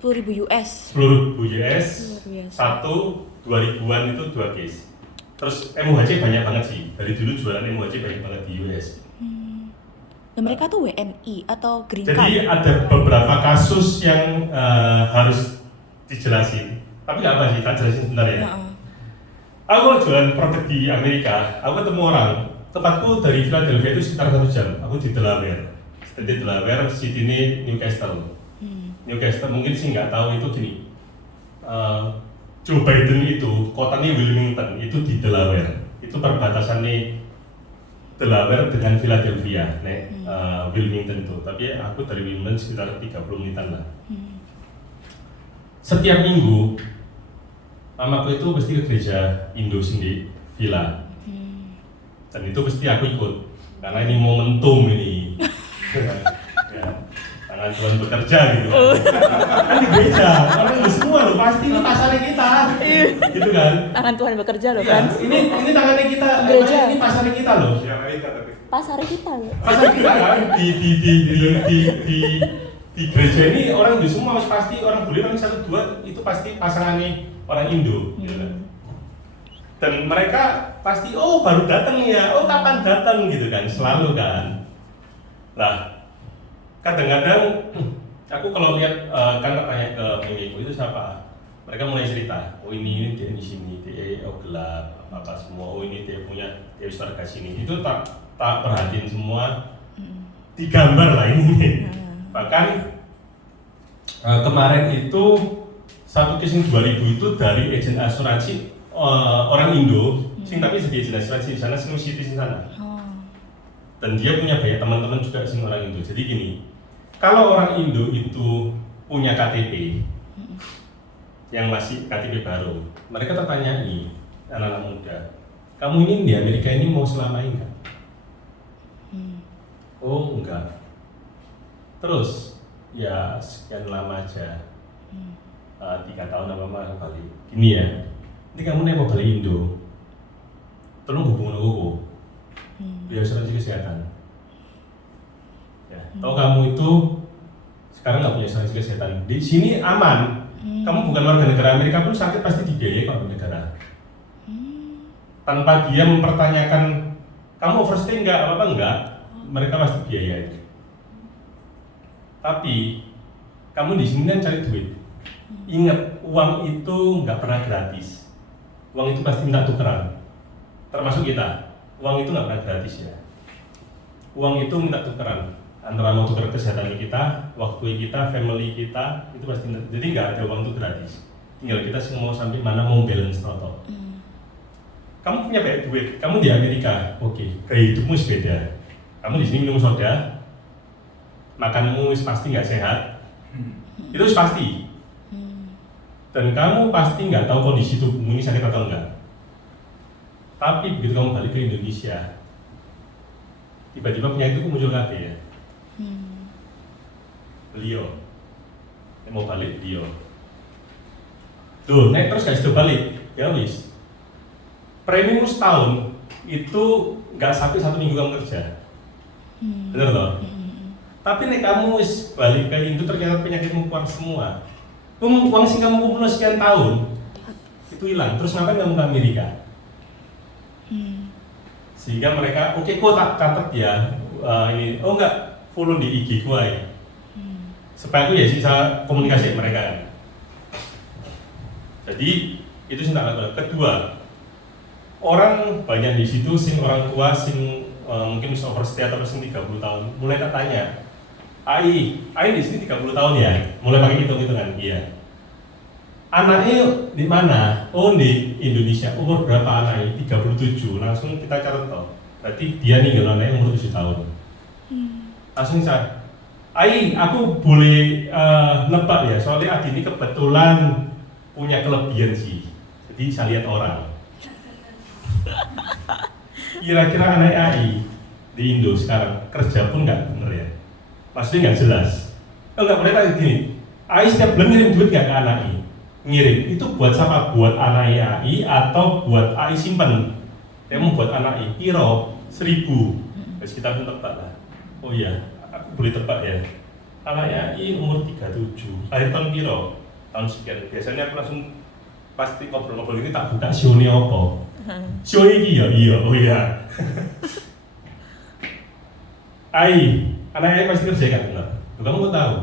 10.000 US. 10.000 US. Luar biasa. Satu 2.000-an itu 2 case. Terus MUHC banyak banget sih. Dari dulu jualan MUHC banyak banget di US. Dan mereka tuh WNI atau green card. Jadi ada beberapa kasus yang harus dijelasin. Tapi nggak apa sih, tak jelasin sebentar ya. Aku kalau jualan produk di Amerika, aku ketemu orang. Tempatku dari Philadelphia itu sekitar 1 jam. Aku di Delaware. Di Delaware, city ini Newcastle. Newcastle mungkin sih nggak tahu itu gini. Joe Biden itu kotanya Wilmington itu di Delaware. Itu perbatasannya Delaware dengan Philadelphia, Wilmington itu. Tapi aku dari Wilmington sekitar 30 menitan lah. Setiap minggu, mamaku itu pasti ke gereja Indo sendiri, Villa. Dan itu pasti aku ikut, karena ini momentum ini. Ya, tangan Tuhan bekerja gitu. Kan di gereja, orang itu semua loh, pasti ini pasarnya kita. Gitu kan? Tangan Tuhan bekerja loh Iya, kan. ini tangannya kita, Gereja. ini pasarnya kita loh. Pasar kita loh. Pasar kita kan di gereja ini orang Indo semua pasti orang bule orang 1-2 itu pasti pasangannya orang Indo. Gitu kan? Dan mereka pasti baru datang ya, kapan datang gitu kan, selalu kan. Nah, kadang-kadang aku kalau lihat kan tanya ke mimiku itu siapa, mereka mulai cerita, ini dia di sini, dia gelap apa semua, ini dia punya dia warga sini, itu tak perhatiin semua, digambar lah ini. Bahkan kemarin itu satu case 2.000 itu dari agen asuransi orang Indo, sing tapi sedia agen asuransi di sana, sing city di sana. Dan dia punya banyak teman-teman juga sing orang Indo. Jadi gini, kalau orang Indo itu punya KTP yang masih KTP baru, mereka tertanyai anak-anak muda, kamu ini di Amerika ini mau selamanya enggak? Oh enggak. Terus ya sekian lama aja, 3 tahun apa mau balik. Gini ya, ini kamu nih mau balik Indo, tolong hubungin aku. Biaya asuransi kesehatan. Ya, tahu kamu itu sekarang nggak punya asuransi kesehatan. Di sini aman. Kamu bukan warga negara Amerika pun sakit pasti dibiayai warga negara. Tanpa dia mempertanyakan kamu overstay nggak apa enggak, mereka pasti biayai. Tapi kamu di sini kan cari duit. Ingat, uang itu nggak pernah gratis. Uang itu pasti minta tukeran. Termasuk kita. Uang itu nggak pernah gratis ya. Uang itu minta tukeran antara mau tuker kesehatan kita, waktu kita, family kita, itu pasti. Jadi nggak ada uang itu gratis. Tinggal kita mau sampai mana mau balance total. Kamu punya banyak duit, kamu di Amerika, oke, gaya hidupmu beda. Kamu di sini minum soda, makanmu pasti nggak sehat, itu pasti. dan kamu pasti nggak tahu kondisi tubuhmu ini sakit atau enggak. Tapi begitu kamu balik ke Indonesia, tiba-tiba penyakit itu muncul lagi ya. Beliau, mau balik beliau. Tuh, naik terus gak sudah balik, ya wis. Premium setahun itu nggak sampai 1 minggu kamu kerja, bener toh? Tapi nih kamu wis balik ke Indo ternyata penyakitmu keluar semua. Uang sing kamu kumpul sekian tahun itu hilang. Terus ngapain kamu ke Amerika? Sehingga mereka, oke, kok tak catat ya ini, oh enggak, follow di IG gua ya. Supaya aku ya bisa komunikasi dengan mereka. Jadi itu sih tak lakukan. Kedua, orang banyak di situ sing orang tua sing mungkin bisa overstay atau sing 30 tahun mulai tak tanya, Ai di sini 30 tahun ya, mulai pakai hitung-hitungan, iya. Anaknya di mana? Oh di Indonesia. Umur berapa anaknya? 37. Langsung kita catat toh. Berarti dia ninggal anaknya umur 7 tahun. Langsung saya, Ai, aku boleh nebak ya, soalnya Adi ini kebetulan punya kelebihan sih. Jadi saya lihat orang. Kira-kira anak AI di Indo sekarang kerja pun nggak bener ya, maksudnya nggak jelas. Nggak boleh tanya gini, AI setiap bulan ngirim duit nggak ke anak AI? Ngirim itu buat siapa? Buat anak AI atau buat AI simpen? Dia mau buat anak AI piro 1000. Terus kita pun tebak lah. Oh iya, aku boleh tebak ya. Anak AI umur 37, lahir tahun piro? Tahun sekian. Biasanya aku langsung pasti ngobrol-ngobrol ini tak buka sionya apa? Show ini ya, iya, oh iya. Anak pasti kerja kan benar. Kamu kok tahu?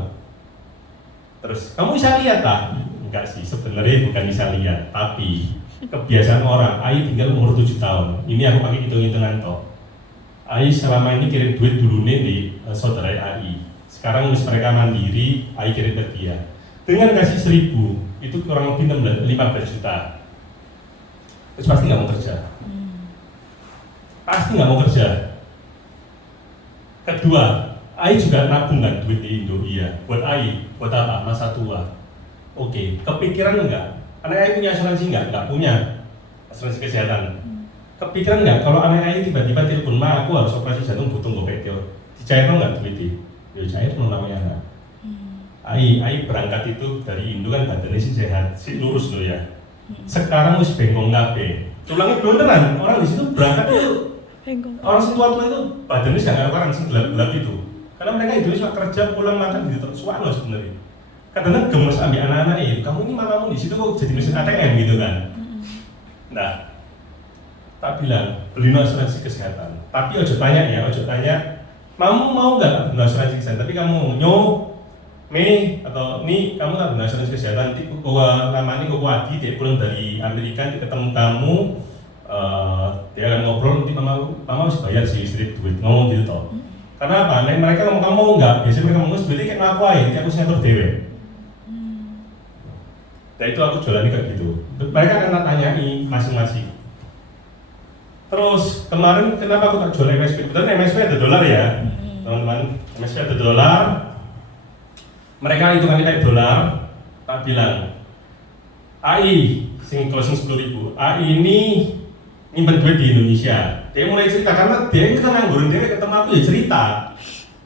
Terus kamu bisa lihat tak? Enggak sih, sebenarnya bukan bisa lihat, tapi kebiasaan orang. Tinggal umur 7 tahun. Ini aku pakai hitung-hitungan toh. Selama ini kirim duit dulu nih di saudara Sekarang mereka mandiri, kirim ke dia. Dengan kasih 1000, itu kurang lebih 15 juta. Terus pasti nggak mau kerja. Pasti nggak mau kerja. Kedua, juga nabung kan duit di Indo, iya. Buat buat apa? Masa tua. Oke, kepikiran enggak? Anak punya asuransi enggak? Enggak punya asuransi kesehatan. Kepikiran enggak kalau anak tiba-tiba telepon, aku harus operasi jantung butuh gopek yo. Dicair enggak duit? Yo cair namanya anak. Berangkat itu dari Indo kan badannya sih sehat, sih lurus loh ya. Sekarang wis bengkong kabeh. Tulangnya beneran, orang di situ berangkat itu orang tua-tua itu badannya gak karuan sing gelap-gelap itu. Karena mereka Indonesia kerja pulang makan gitu suano sebenarnya. Kadang-kadang gemes ambil anak-anak kamu ini mamamu di situ kok jadi mesin ATM gitu kan. Nah, tak bilang beli asuransi kesehatan. Tapi ojo tanya, mamu mau nggak beli asuransi kesehatan? Tapi kamu atau nih kamu tak beli asuransi kesehatan. Nanti namanya kok Adi dia pulang dari Amerika, dia ketemu kamu, dia akan ngobrol nanti mama harus bayar sih sedikit duit ngomong gitu toh. Karena apa? Mereka ngomong kamu nggak, biasanya mereka ngomong duitnya kayak ngapain? Kayak aku senator dewe. Nah itu aku jualan kayak gitu. Mereka akan tanyai masing-masing. Terus kemarin kenapa aku tak jual MSP? Betul MSP ada dolar ya, teman-teman. MSP ada dolar. Mereka hitungannya kayak dolar. Tak bilang, sing closing 10.000. ini nyimpen duit di Indonesia. Dia mulai cerita karena dia kan nganggurin dia ketemu aku ya cerita.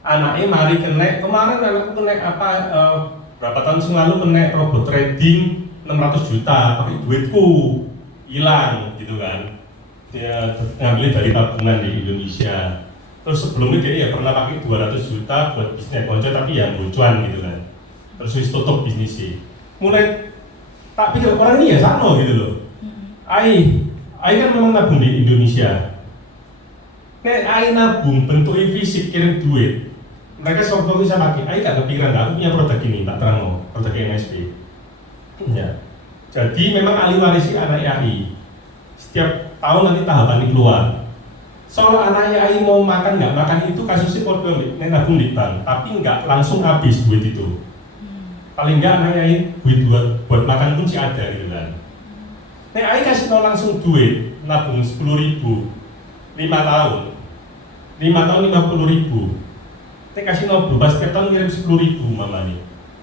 Anaknya mari kena kemarin anakku kena apa? Berapa tahun lalu kena robot trading 600 juta pakai duitku hilang gitu kan. Dia ngambil dari tabungan di Indonesia. Terus sebelumnya dia ya pernah pakai 200 juta buat bisnis konco tapi ya bocuan gitu kan. Terus wis tutup bisnisnya. Mulai tak pikir orang ini ya sano gitu loh. Ai kan memang nabung di Indonesia. Kayak Ai nabung bentuknya fisik kirim duit. Mereka soal bisa pakai. Ai gak kepikiran, aku punya produk ini, tak terang produk MSP. Ya. Jadi memang ahli warisi anak AI. Setiap tahun nanti tahapan ini keluar. Soal anak AI mau makan nggak makan itu kasusnya portfolio nabung di bank, tapi nggak langsung habis duit itu. Paling nggak anak AI duit buat makan pun sih ada gitu kan. Nek AI kasih langsung duit nabung 10.000, 5 tahun 50.000. Nek kasih nabung pas setiap tahun ngirim 10.000 mama nih.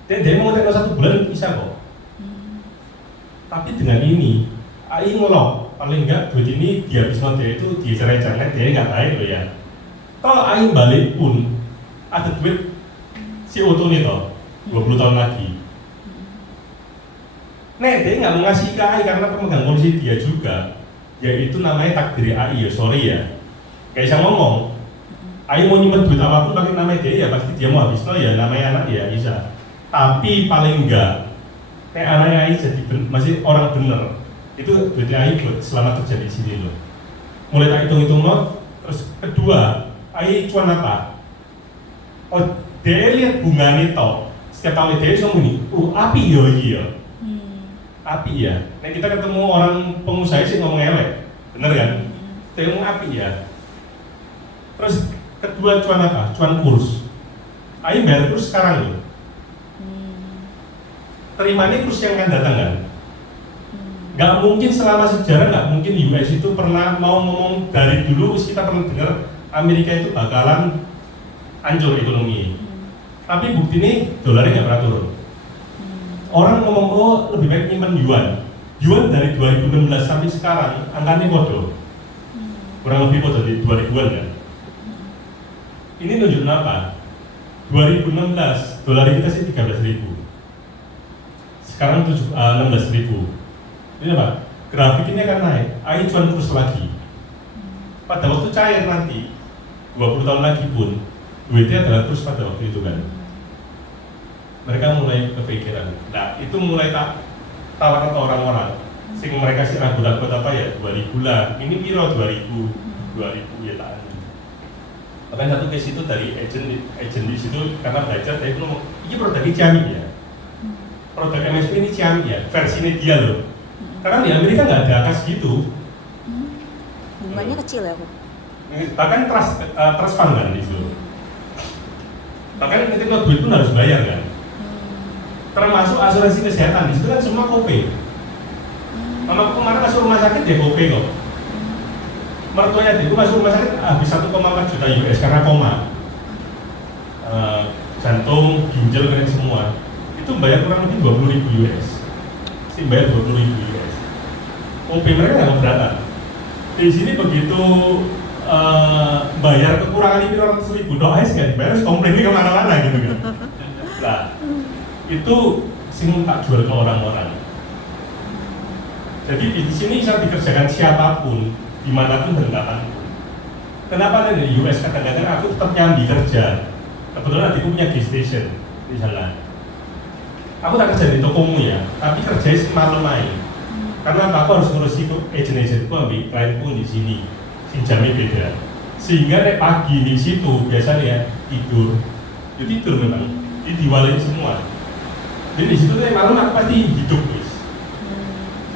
Dan dia mau tek 1 bulan bisa kok. Tapi dengan ini, AI ngelok, paling enggak duit ini dihabiskan dia itu di cerai-cerai dia nggak baik loh ya. Kalau AI balik pun ada duit si Otto nih toh 20 tahun lagi. Nek dia nggak mau ngasih ke AI karena pemegang polisi dia juga, yaitu namanya takdir AI ya, sorry ya. Kayak saya ngomong, AI mau nyimpen duit apapun pakai nama dia ya pasti dia mau habis ya namanya anak ya bisa. Tapi paling enggak, nek anaknya AI jadi masih orang bener, itu duit AI buat selama kerja di sini loh. Mulai tak hitung-hitung loh, terus kedua, AI cuan apa? Oh, dia lihat bunga nih toh, setiap kali dia bisa muni, api yo iya. Api ya, nek kita ketemu orang pengusaha sih ngomong elek, bener kan? Dia ngomong api ya. Terus kedua cuan apa? Cuan kurs. AI bayar kurs sekarang loh. Terimanya kurs yang akan datang kan? Gak mungkin selama sejarah, gak mungkin US itu pernah mau ngomong dari dulu kita pernah dengar Amerika itu bakalan hancur ekonomi. Tapi bukti ini dolarnya gak pernah turun. Orang ngomong oh lebih baik nyimpen yuan dari 2016 sampai sekarang angkanya bodoh. Kurang lebih bodoh di 2000-an kan? Ini nunjukin apa? 2016 dolar kita sih 13.000. Sekarang 16.000. Ini apa? Grafik ini akan naik. AI cuan terus lagi. Pada waktu cair nanti 20 tahun lagi pun duitnya adalah terus pada waktu itu kan. Mereka mulai kepikiran. Nah, itu mulai tak tawaran ke orang-orang. Sehingga mereka sih ragu-ragu apa ya 2000 lah. Ini piro 2000 ya tak. Bahkan satu case itu dari agent di situ karena belajar dia ngomong, ini produk ini Xiaomi ya. Produk MSP ini Xiaomi ya, versinya dia loh. Karena di Amerika nggak ada kas gitu. Bunganya kecil ya, Bu? Bahkan trust fund kan di situ. Bahkan ketika duit pun harus bayar kan. Termasuk asuransi kesehatan di situ kan semua kopay. Mama kemarin masuk rumah sakit ya kopay kok. Mertuanya itu masuk rumah sakit habis 1,4 juta US karena koma. Jantung, ginjal, keren semua. Itu bayar kurang lebih 20.000 US. Si bayar 20.000 US. OP mereka nggak keberatan. Di sini begitu bayar kekurangan ini 200.000 doa sih kan, bayar komplainnya kemana-mana gitu kan. Nah, itu sing tak jual ke orang-orang. Jadi di sini bisa dikerjakan siapapun, dimanapun dan kapanpun. Kenapa dari US kadang-kadang aku tetap nyambi kerja. Kebetulan adikku punya gas station misalnya. Aku tak kerja di tokomu ya, tapi kerjanya malam aja. Karena aku harus ngurus itu agent-agentku ambil klienku di sini, sing jamnya beda. Sehingga nek pagi di situ biasanya tidur, ya tidur memang, diwalein semua. Jadi di situ malam aku pasti hidup guys.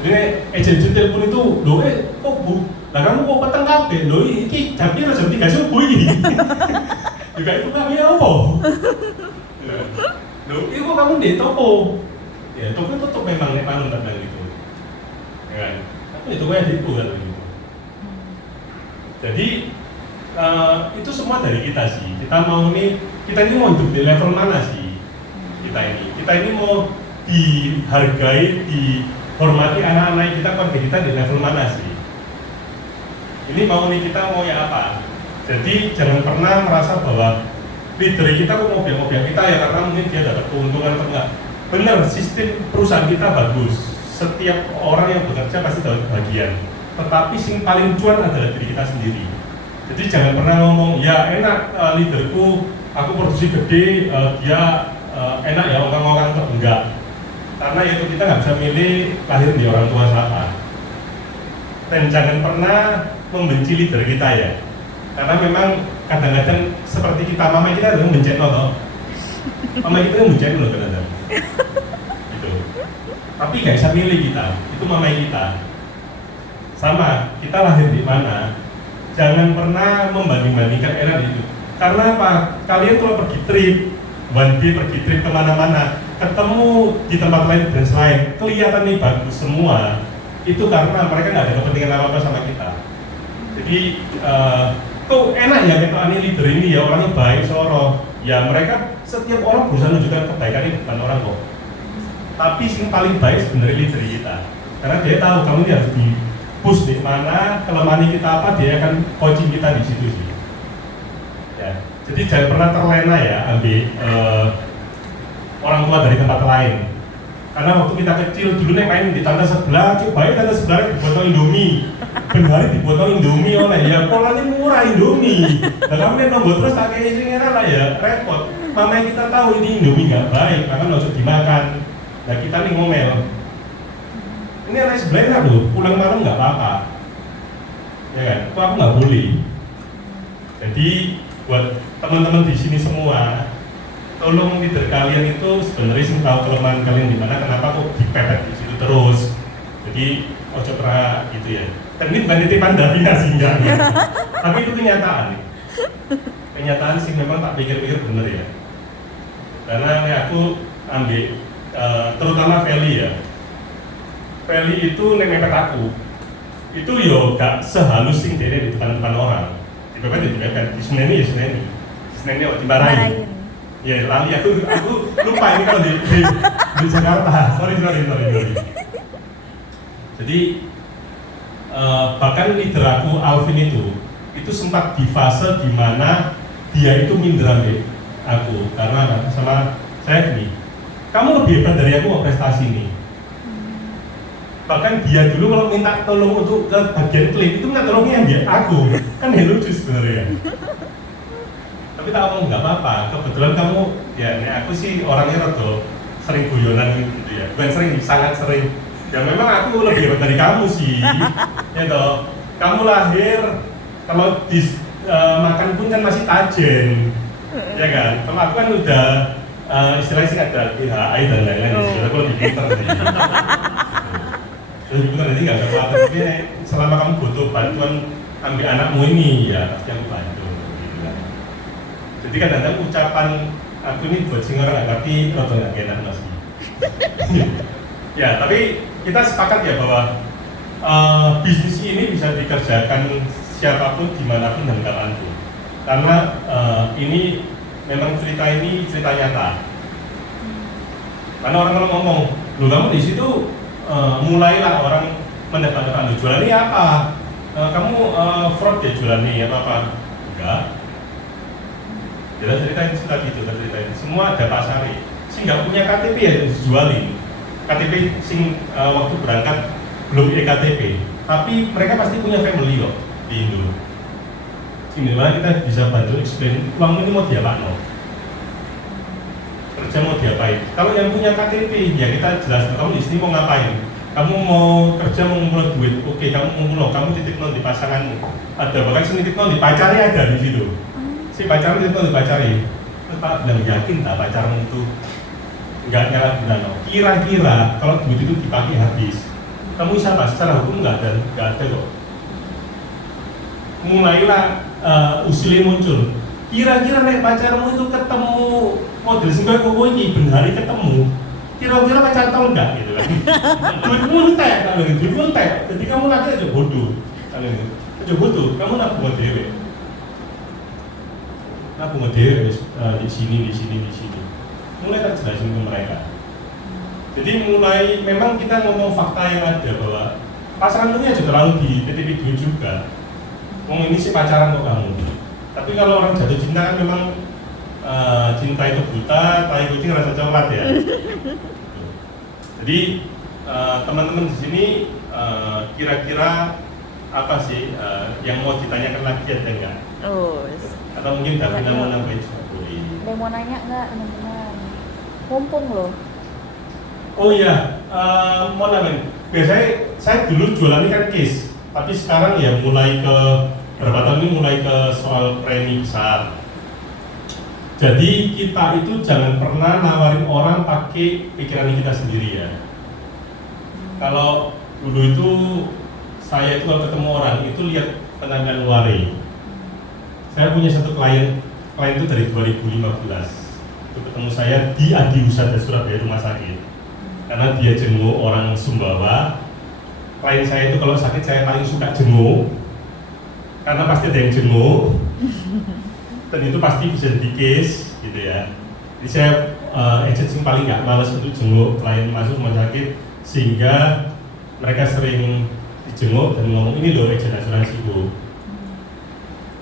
Jadi agent telepon itu, loh kok bu, lah kamu kok peteng kabeh, loh ini jamnya jam 3 subuh ini. Juga itu kami apa? Loh, itu kok kamu di toko? Ya, toko tutup memang nek malam tak gitu. Ya kan? Aku di toko adikku kan gitu. Jadi itu semua dari kita sih. Kita mau kita ini mau hidup di level mana sih? Kita ini mau dihargai, dihormati anak-anak kita, keluarga kita di level mana sih? Ini kita mau ya apa? Jadi jangan pernah merasa bahwa leader kita kok mobil-mobil kita ya karena mungkin dia dapat keuntungan atau enggak. Benar, sistem perusahaan kita bagus. Setiap orang yang bekerja pasti dapat bagian. Tetapi yang paling cuan adalah diri kita sendiri. Jadi jangan pernah ngomong, ya enak leaderku, aku produksi gede, dia enak ya orang-orang tuh enggak. Karena itu kita nggak bisa milih lahir di orang tua siapa. Dan jangan pernah membenci leader kita ya. Karena memang kadang-kadang seperti kita, mama kita adalah mencet loh. Mama kita mencet loh kadang-kadang. Gitu. Tapi nggak bisa milih kita, itu mama kita. Sama, kita lahir di mana? Jangan pernah membanding-bandingkan era itu. Karena apa? Kalian kalau pergi trip, one day pergi trip kemana-mana, ketemu di tempat lain dan lain, kelihatan nih bagus semua. Itu karena mereka nggak ada kepentingan apa-apa sama kita. Jadi kok enak ya kita ini leader ini ya orangnya baik soro. Ya mereka setiap orang berusaha menunjukkan kebaikan di depan orang kok. Tapi yang paling baik sebenarnya leader kita. Karena dia tahu kamu ini harus di push di mana, kelemahan kita apa, dia akan coaching kita di situ sih. Ya, jadi jangan pernah terlena ya ambil orang tua dari tempat lain. Karena waktu kita kecil dulu nih main di tante sebelah, baik tante sebelah dipotong Indomie, benar dipotong Indomie oleh ya polanya murah Indomie. Dan kamu nih nombor terus tak kayak ini lah ya repot. Mama kita tahu ini Indomie nggak baik, maka nggak usah dimakan. Nah kita nih ngomel. Ini anak sebelah loh, pulang malam nggak apa-apa, ya kan? Itu aku nggak boleh. Jadi buat teman-teman di sini semua, tolong leader kalian itu sebenarnya sih tahu kelemahan kalian di mana, kenapa kok dipepet di situ terus. Jadi ojo pernah gitu ya. Dan ini bukan titipan Davina sih enggak. Tapi itu kenyataan. Kenyataan sih memang tak pikir-pikir bener ya. Karena aku ambil terutama Feli ya. Feli itu mepet aku. Itu yo gak sehalus sing dene di depan orang. Dipepet, diseneni ya seneni. Seneni kok dimarahin. Ya lali aku lupa ini kalau di Jakarta. Sorry. Jadi bahkan leader aku Alvin itu sempat di fase di mana dia itu minder ambil aku karena sama saya gini, kamu lebih hebat dari aku mau prestasi nih. Bahkan dia dulu kalau minta tolong untuk ke bagian klip itu minta tolongnya dia aku, kan ya lucu sebenarnya. Tapi tak ngomong nggak apa-apa, kebetulan kamu ya nih aku sih orangnya rada sering guyonan gitu ya, bukan sering, sangat sering. Ya memang aku lebih hebat dari kamu sih, ya toh. Kamu lahir kalau makan pun kan masih tajen, ya kan. Kalau aku kan udah istilahnya sih ada PHI dan lain-lain, jadi aku lebih pintar sih. Lebih pintar jadi nggak apa-apa. Tapi selama kamu butuh bantuan ambil anakmu ini, ya pasti aku bantu. Jadi kadang-kadang ucapan aku ini buat sing orang nggak ngerti, atau nggak enak masih. Ya, tapi kita sepakat ya bahwa bisnis ini bisa dikerjakan siapapun, dimanapun dan kapanpun. Karena ini memang cerita nyata. Karena orang kalau ngomong, lu kamu di situ mulailah orang mendebat-debat lu jualan ini apa? Kamu fraud ya jualan ini apa? Enggak. Kita ceritain semua ada pasarnya. Sing nggak punya KTP ya dijualin. KTP sing waktu berangkat belum ektp, tapi mereka pasti punya family kok di Indo. Sini mana kita bisa bantu explain uang ini mau diapain, kerja mau diapain. Kalau yang punya KTP ya kita jelaskan kamu di sini mau ngapain. Kamu mau kerja mau ngumpul duit, oke kamu ngumpul, kamu titik nol di pasanganmu. Ada bahkan sini titik nol di pacarnya ada di situ. Si pacarmu itu dipacari, tetap bilang yakin tak pacarmu itu nggak nyalahgunakan. Kira-kira kalau duit itu dipakai habis, kamu siapa? Secara hukum nggak ada kok. Mulailah usulnya muncul. Kira-kira nek pacarmu itu ketemu model sing kowe iki benari ketemu. Kira-kira pacar tau enggak gitu kan? Duitmu entek, kalau duitmu entek. Jadi kamu lagi aja bodoh. Kalau aja bodoh, kamu nabung dhewe. Nabung dhewe di sini. Mulai tak jelasin ke mereka. Jadi mulai memang kita ngomong fakta yang ada bahwa pasangan ini aja terlalu di video juga. Ngomong ini sih pacaran kok kamu. Tapi kalau orang jatuh cinta kan memang cinta itu buta, tai kucing rasa coklat ya. Jadi teman-teman di sini kira-kira apa sih yang mau ditanyakan lagi ada enggak? Atau mungkin Davina mau nambahin juga boleh. Ada mau nanya nggak teman-teman? Mumpung loh. Oh iya, mau nambahin. Biasanya saya dulu jualannya kan case, tapi sekarang ya mulai ke berapa tahun ini mulai ke soal premi besar. Jadi kita itu jangan pernah nawarin orang pakai pikiran kita sendiri ya. Kalau dulu itu saya itu kalau ketemu orang itu lihat penampilan luarnya. Saya punya satu klien itu dari 2015. Itu ketemu saya di Adi Husada Surabaya Rumah Sakit. Karena dia jenguk orang Sumbawa. Klien saya itu kalau sakit saya paling suka jenguk. Karena pasti ada yang jenguk. Dan itu pasti bisa di case gitu ya. Jadi saya agent yang paling nggak malas untuk jenguk klien masuk rumah sakit sehingga mereka sering dijenguk dan ngomong ini loh agent asuransiku.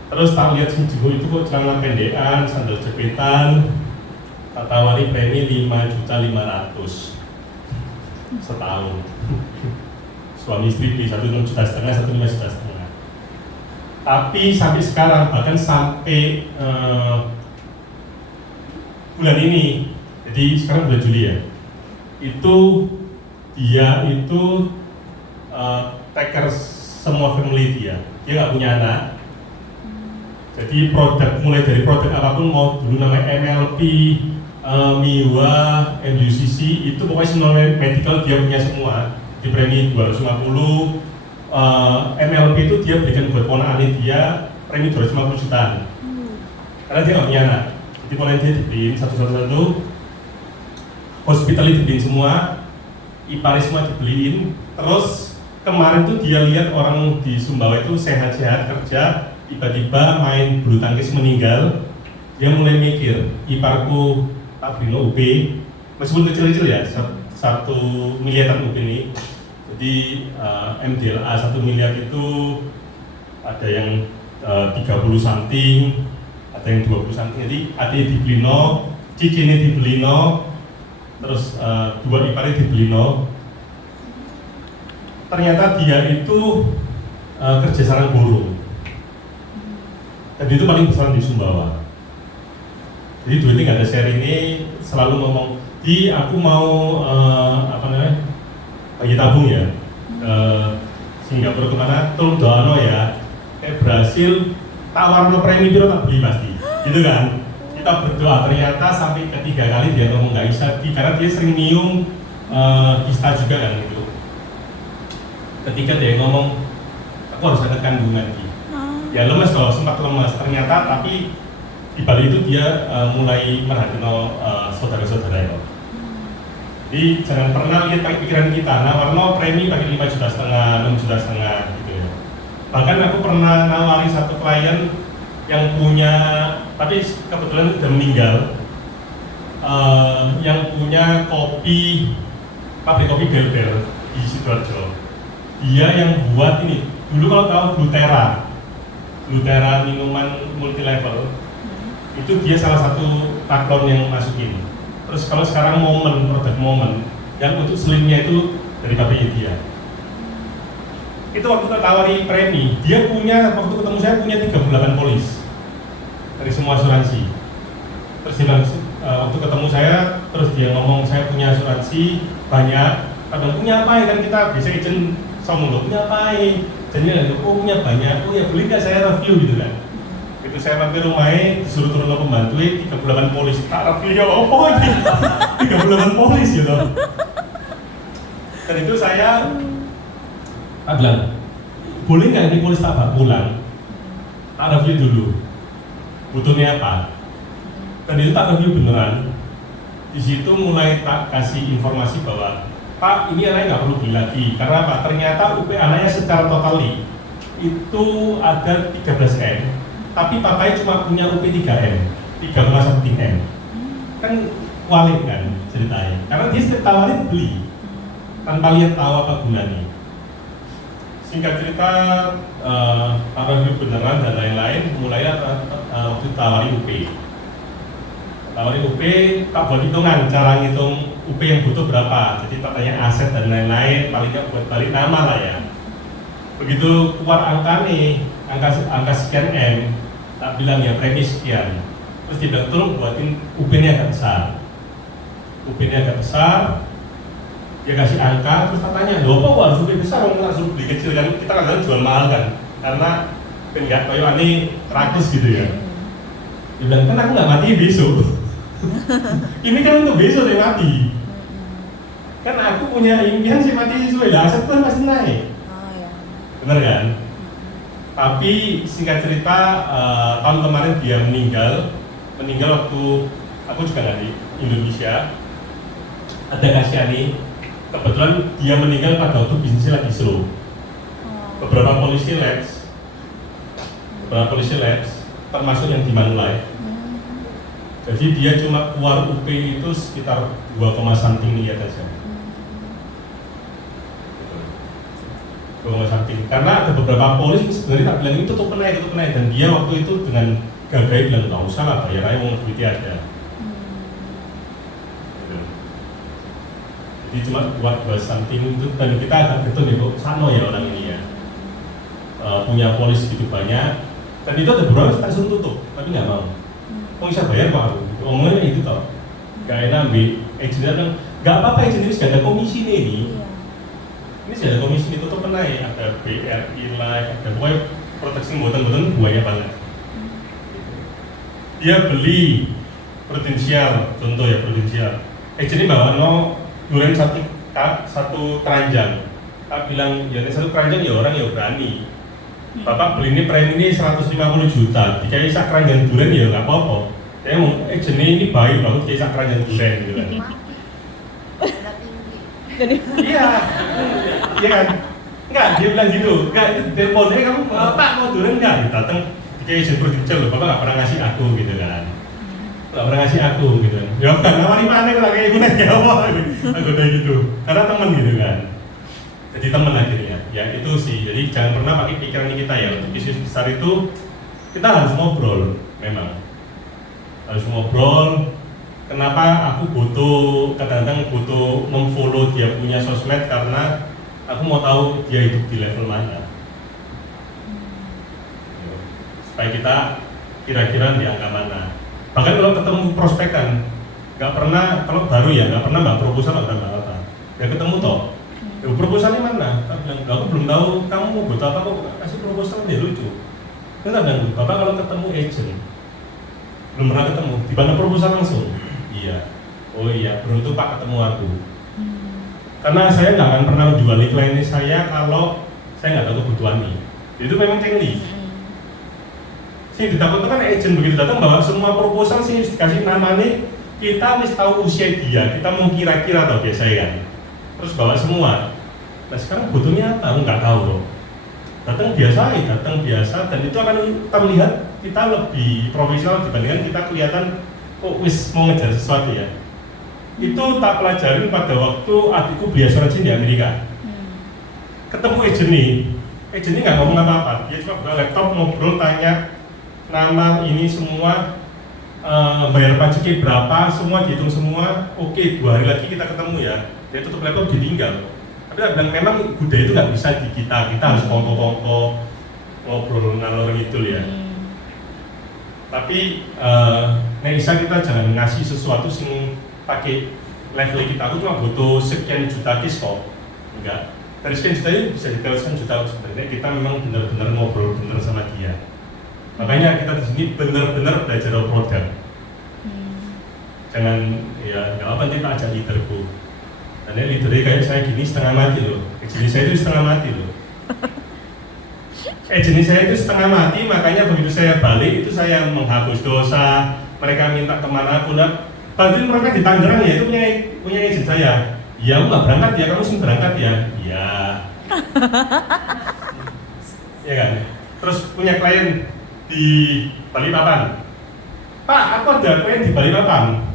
Terus tak lihat si jenguk itu kok celana pendekan, sandal jepitan, tak tawari premi 5.500.000 setahun. Suami istri beli 1,5 juta, 1,5 juta. Tapi sampai sekarang, bahkan sampai bulan ini, jadi sekarang bulan Juli ya, itu dia itu taker semua family dia nggak punya anak. Jadi produk, mulai dari produk apapun, mau dulu namanya MLP, MIWA, MUCC, itu pokoknya semua medical dia punya semua. Di premi 250, MLP itu dia berikan buat ponakan dia premi 250 jutaan. Karena dia nggak punya anak. Jadi mulai dia dibeliin satu-satu, hospitality dibeliin semua, ipari semua dibeliin. Terus kemarin tuh dia lihat orang di Sumbawa itu sehat-sehat kerja, tiba-tiba main bulu tangkis meninggal. Dia mulai mikir, iparku tak beli UP, meskipun kecil-kecil ya, 1 miliaran UP ini. Jadi MDLA 1 miliar itu ada yang 30 something, ada yang 20 something. Jadi adanya dibelino, cicinya dibelino, terus 2 iparnya dibelino. Ternyata dia itu kerja sarang burung. Dan itu paling besar di Sumbawa. Jadi duitnya nggak ada share ini, selalu ngomong, di aku mau bayi tabung ya, Singapura kemana, tolong doano ya, berhasil tawarno premi biro tak beli pasti, gitu kan? Kita berdoa, ternyata sampai ketiga kali dia ngomong nggak bisa, karena dia sering nyium kista juga kan gitu. Ketika dia ngomong, aku harus ada kandungan gitu. Ya lemes loh, sempat lemes ternyata, tapi di balik itu dia mulai merhatiin saudara-saudara ya. Jadi jangan pernah lihat pakai pikiran kita, nawarno premi pakai 5,5 juta, 6,5 juta gitu ya. Bahkan aku pernah nawari satu klien yang punya, tapi kebetulan udah meninggal, yang punya kopi, pabrik kopi Bel-Bel di Sidoarjo. Dia yang buat ini, dulu kalau tahu Glutera minuman multi level, itu dia salah satu taklon yang masukin. Terus kalau sekarang produk Momen yang untuk selimnya itu dari pabriknya dia. Itu waktu kita tawari premi, dia punya, waktu ketemu saya punya 38 polis dari semua asuransi. Terus dia bilang, waktu ketemu saya, terus dia ngomong saya punya asuransi banyak. Kadang punya apa ya, kan kita bisa izin sombong loh, punya apa ya? Jadi oh punya banyak, oh ya beli nggak saya review gitu kan. Itu saya mampir rumahnya, disuruh turun ke pembantu, 38 polis, tak review ya apa ini? 38 polis gitu. Dan itu saya bilang, boleh nggak ini polis tak bawa pulang? Tak review dulu, butuhnya apa? Dan itu tak review beneran. Di situ mulai tak kasih informasi bahwa Pak, ini anaknya nggak perlu beli lagi, karena apa? Ternyata UP anaknya secara totali itu ada 13M, tapi papanya cuma punya UP 3M, 3,1M. Kan walik kan ceritanya, karena dia setiap tawarin beli, tanpa lihat tahu apa gunanya. Singkat cerita, review beneran dan lain-lain, mulai waktu tawarin UP. Tawarin UP, tak buat hitungan, cara ngitung UP yang butuh berapa, jadi tak tanya aset dan lain-lain, paling nggak buat balik nama lah ya. Begitu keluar angka nih, angka sekian M, tak bilang ya premi sekian. Terus dia bilang, tolong buatin UP-nya agak besar. UP-nya agak besar, dia kasih angka, terus tak tanya, loh apa harus UP besar, orang langsung beli kecil kan, kita kadang-kadang jual mahal kan, karena enggak kayak ini rakus gitu ya. Dia bilang, kan aku nggak mati besok. Ini kan untuk besok saya mati. Kan aku punya impian sih mati sesuai, lah aset kan pasti naik. Ya. Bener kan? Tapi singkat cerita, tahun kemarin dia meninggal waktu aku juga nggak di Indonesia. Ada Kasyani, kebetulan dia meninggal pada waktu bisnisnya lagi slow. Beberapa polisi labs, termasuk yang di Manulife. Jadi dia cuma keluar UP itu sekitar 2, something miliar aja. rumah samping. Karena ada beberapa polis sebenarnya tak bilang itu tutup penai, dan dia waktu itu dengan gagah bilang nggak usah lah bayar aja mau duitnya ada. Gitu. Jadi cuma buat samping itu dan kita agak betul nih kok sano ya orang ini ya. Punya polis gitu banyak dan itu ada beberapa tak suruh tutup tapi nggak mau. Kok bisa bayar pak aku? Omongnya itu toh. Gak enak ambil agent bilang nggak apa-apa agent ini sudah ada komisi ini. Ini sudah ada komisi itu tutup penai ada BRI Live ada pokoknya proteksi boten-boten banyak banget. Dia beli prudensial, contoh ya prudensial. Agent ini bawa durian satu keranjang. Tak bilang ya ini satu keranjang ya orang ya berani. Bapak beli ini premi ini 150 juta, dikai sak keranjang durian ya nggak apa-apa. Saya mau agent ini baik banget dikai sak keranjang durian gitu kan. Iya, iya kan? Enggak, dia bilang gitu. Enggak, itu telepon, kamu Pak mau durian enggak? Datang dikai agent prudensial, Bapak nggak pernah ngasih aku gitu kan. Nggak pernah ngasih aku gitu kan. Ya kan, nawari mana kalau kayak gini ya apa? Aku kayak gitu, karena teman gitu kan. Jadi teman akhirnya, ya itu sih. Jadi jangan pernah pakai pikiran kita ya. Untuk bisnis besar itu kita harus ngobrol, memang harus ngobrol. Kenapa aku kadang-kadang butuh memfollow dia punya sosmed karena aku mau tahu dia hidup di level mana. Supaya kita kira-kira di angka mana. Bahkan kalau ketemu prospekan, nggak pernah kalau baru ya nggak pernah mbak proposal atau mbak apa. Ya ketemu toh. Ya, proposalnya mana? Tak bilang, aku belum tahu kamu mau buat apa kok kasih proposal dia lucu. Kita bilang, Bapak kalau ketemu agent belum pernah ketemu, di mana proposal langsung? Iya. Oh iya, beruntung Pak ketemu aku. Karena saya nggak akan pernah menjual klien saya kalau saya nggak tahu kebutuhannya. Itu memang teknik. Sih ditakutkan kan agent begitu datang bawa semua proposal sih dikasih namanya, kita mesti tahu usia dia, kita mau kira-kira tau biasa kan. Terus bawa semua. Nah sekarang butuhnya apa? Nggak tahu loh. Datang biasa dan itu akan terlihat kita lebih profesional dibandingkan kita kelihatan kok wis mau ngejar sesuatu ya. Itu tak pelajarin pada waktu adikku beli asuransi di Amerika. Ketemu agent ini nggak ngomong apa-apa, dia cuma buka laptop ngobrol tanya nama ini semua, bayar pajaknya berapa, semua dihitung semua. Oke, 2 hari lagi kita ketemu ya. Dia tutup laptop ditinggal. Tapi dia bilang memang budaya itu nggak bisa di kita harus kongko-kongko ngobrol ngalor gitu ya. Tapi bisa kita jangan ngasih sesuatu yang pakai level kita. Aku cuma butuh sekian juta kis kok. Enggak. Dari sekian juta ini bisa diteluskan juta sebenarnya kita memang benar-benar ngobrol benar sama dia. Makanya kita di sini benar-benar belajar produk. Jangan ya nggak apa nanti tak ajak leaderku. Karena leadernya kayak saya gini setengah mati loh. Jenis saya itu setengah mati loh. Jenis saya itu setengah mati, makanya begitu saya balik itu saya menghapus dosa. Mereka minta kemana pun, bantuin mereka di Tangerang ya, itu punya agent saya. Ya, aku nggak berangkat ya, kamu sih berangkat ya. Iya. Ya kan. Terus punya klien di Balikpapan. Pak, aku ada klien di Balikpapan.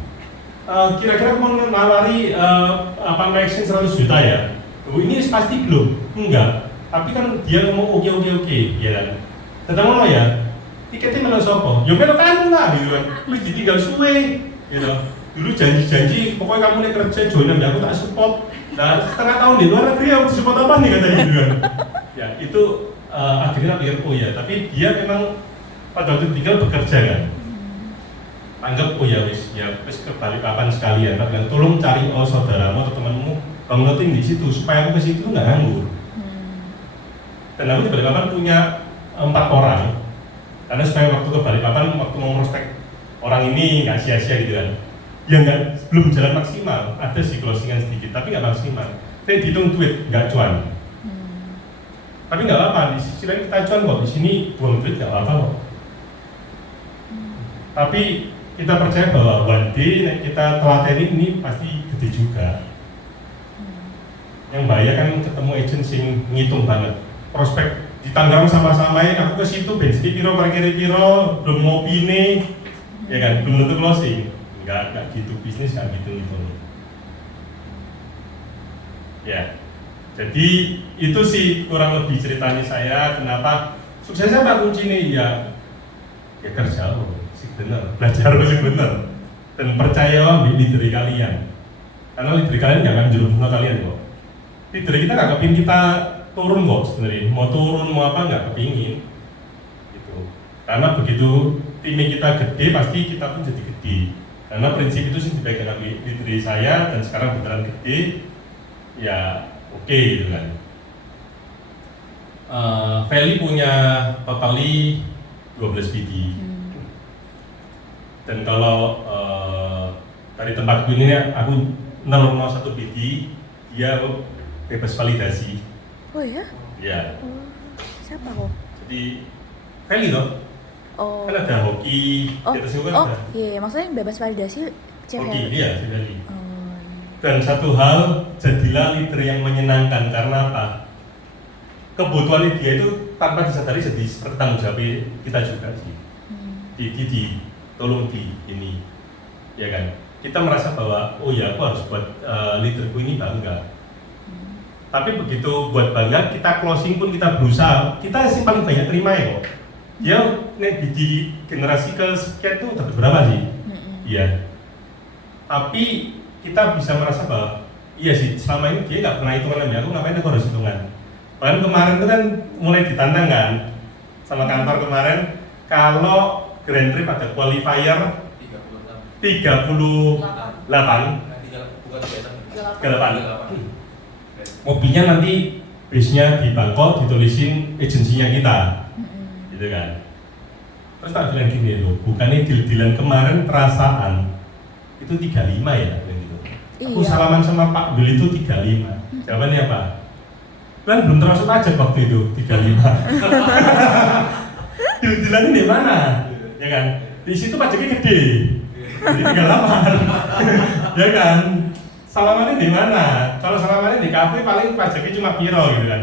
Kira-kira mau nawari maxing 100 juta ya? Ini pasti belum? Enggak. Tapi kan dia ngomong oke, ya kan? Tentang mana ya? Tiketnya mana sopo? Ya mana kamu lah, gitu kan? Lu ditinggal suwe, gitu. Dulu janji-janji, pokoknya kamu nih kerja joinan, ya aku tak support. Nah, setengah tahun di luar negeri, aku support apa nih katanya gitu kan? Ya itu akhirnya pikir, oh ya, tapi dia memang pada waktu tinggal bekerja kan? Anggap oh ya wis ke Balikpapan sekalian, tapi kan tolong cari saudaramu atau temanmu bangun tim di situ supaya aku ke situ nggak nganggur. Dan aku di Balikpapan punya 4 orang, karena supaya waktu ke Balikpapan waktu mau prospek orang ini nggak sia-sia gitu kan. Ya nggak belum jalan maksimal, ada sih closingan sedikit, tapi nggak maksimal. Saya dihitung duit nggak cuan. Tapi nggak apa-apa, di sisi lain kita cuan kok. Di sini buang duit nggak apa-apa kok. Tapi kita percaya bahwa one day kita telaten ini pasti gede juga. Yang bahaya kan ketemu agent sing ngitung banget. Prospek di Tangerang sama-samain, aku ke situ bensin piro, parkir piro, belum ngopi nih, ya kan, belum tentu closing. Enggak gitu, bisnis nggak gitu. Ya, Jadi itu sih kurang lebih ceritanya saya kenapa suksesnya apa kuncinya ya kerja sih bener, belajar sih bener, dan percaya di leader kalian, karena leader kalian jangan jurus kalian kok. Leader kita nggak kepingin kita turun kok sebenarnya, mau turun mau apa nggak kepingin, gitu. Karena begitu timnya kita gede pasti kita pun jadi gede. Karena prinsip itu sih dipegang leader saya dan sekarang beneran gede, ya oke gitu kan. Feli punya totally 12 BD. Dan kalau dari tempat ini aku 001 BD, dia bebas validasi. Oh ya? Ya. Oh, siapa kok? Jadi Feli loh. Oh. Kan ada hoki, Oh, di atas itu kan oh, ada iya, maksudnya yang bebas validasi cewek. hoki, iya si Feli. Oh, iya. Dan satu hal, jadilah leader yang menyenangkan. Karena apa? Kebutuhan dia itu tanpa disadari jadi seperti tanggung jawab kita juga sih. Tolong di ini, ya kan? Kita merasa bahwa oh ya aku harus buat leaderku ini bangga. Tapi begitu buat bangga, kita closing pun kita berusaha. Kita sih paling banyak terima ya kok. Dia di generasi kesekian tuh dapat berapa sih? Iya. Tapi kita bisa merasa bahwa iya sih selama ini dia nggak pernah hitungan sama aku, ngapain aku harus hitungan. Bahkan kemarin itu kan mulai ditantang kan sama kantor kemarin, kalau Grand Prix ada qualifier 38 mobilnya nanti base-nya di Bangkok ditulisin agensinya kita, gitu kan. Terus tak bilang gini loh, bukannya deal-dealan kemarin perasaan itu 35 ya, gitu. Aku salaman sama Pak Wil itu 35. Jawabannya apa? Kan belum termasuk pajak waktu itu 35. Deal-dealan ini mana? Ya kan? Di situ pajaknya gede. Jadi 38. Ya kan? Salamannya di mana? Kalau salamannya di kafe paling pajaknya cuma piro gitu kan.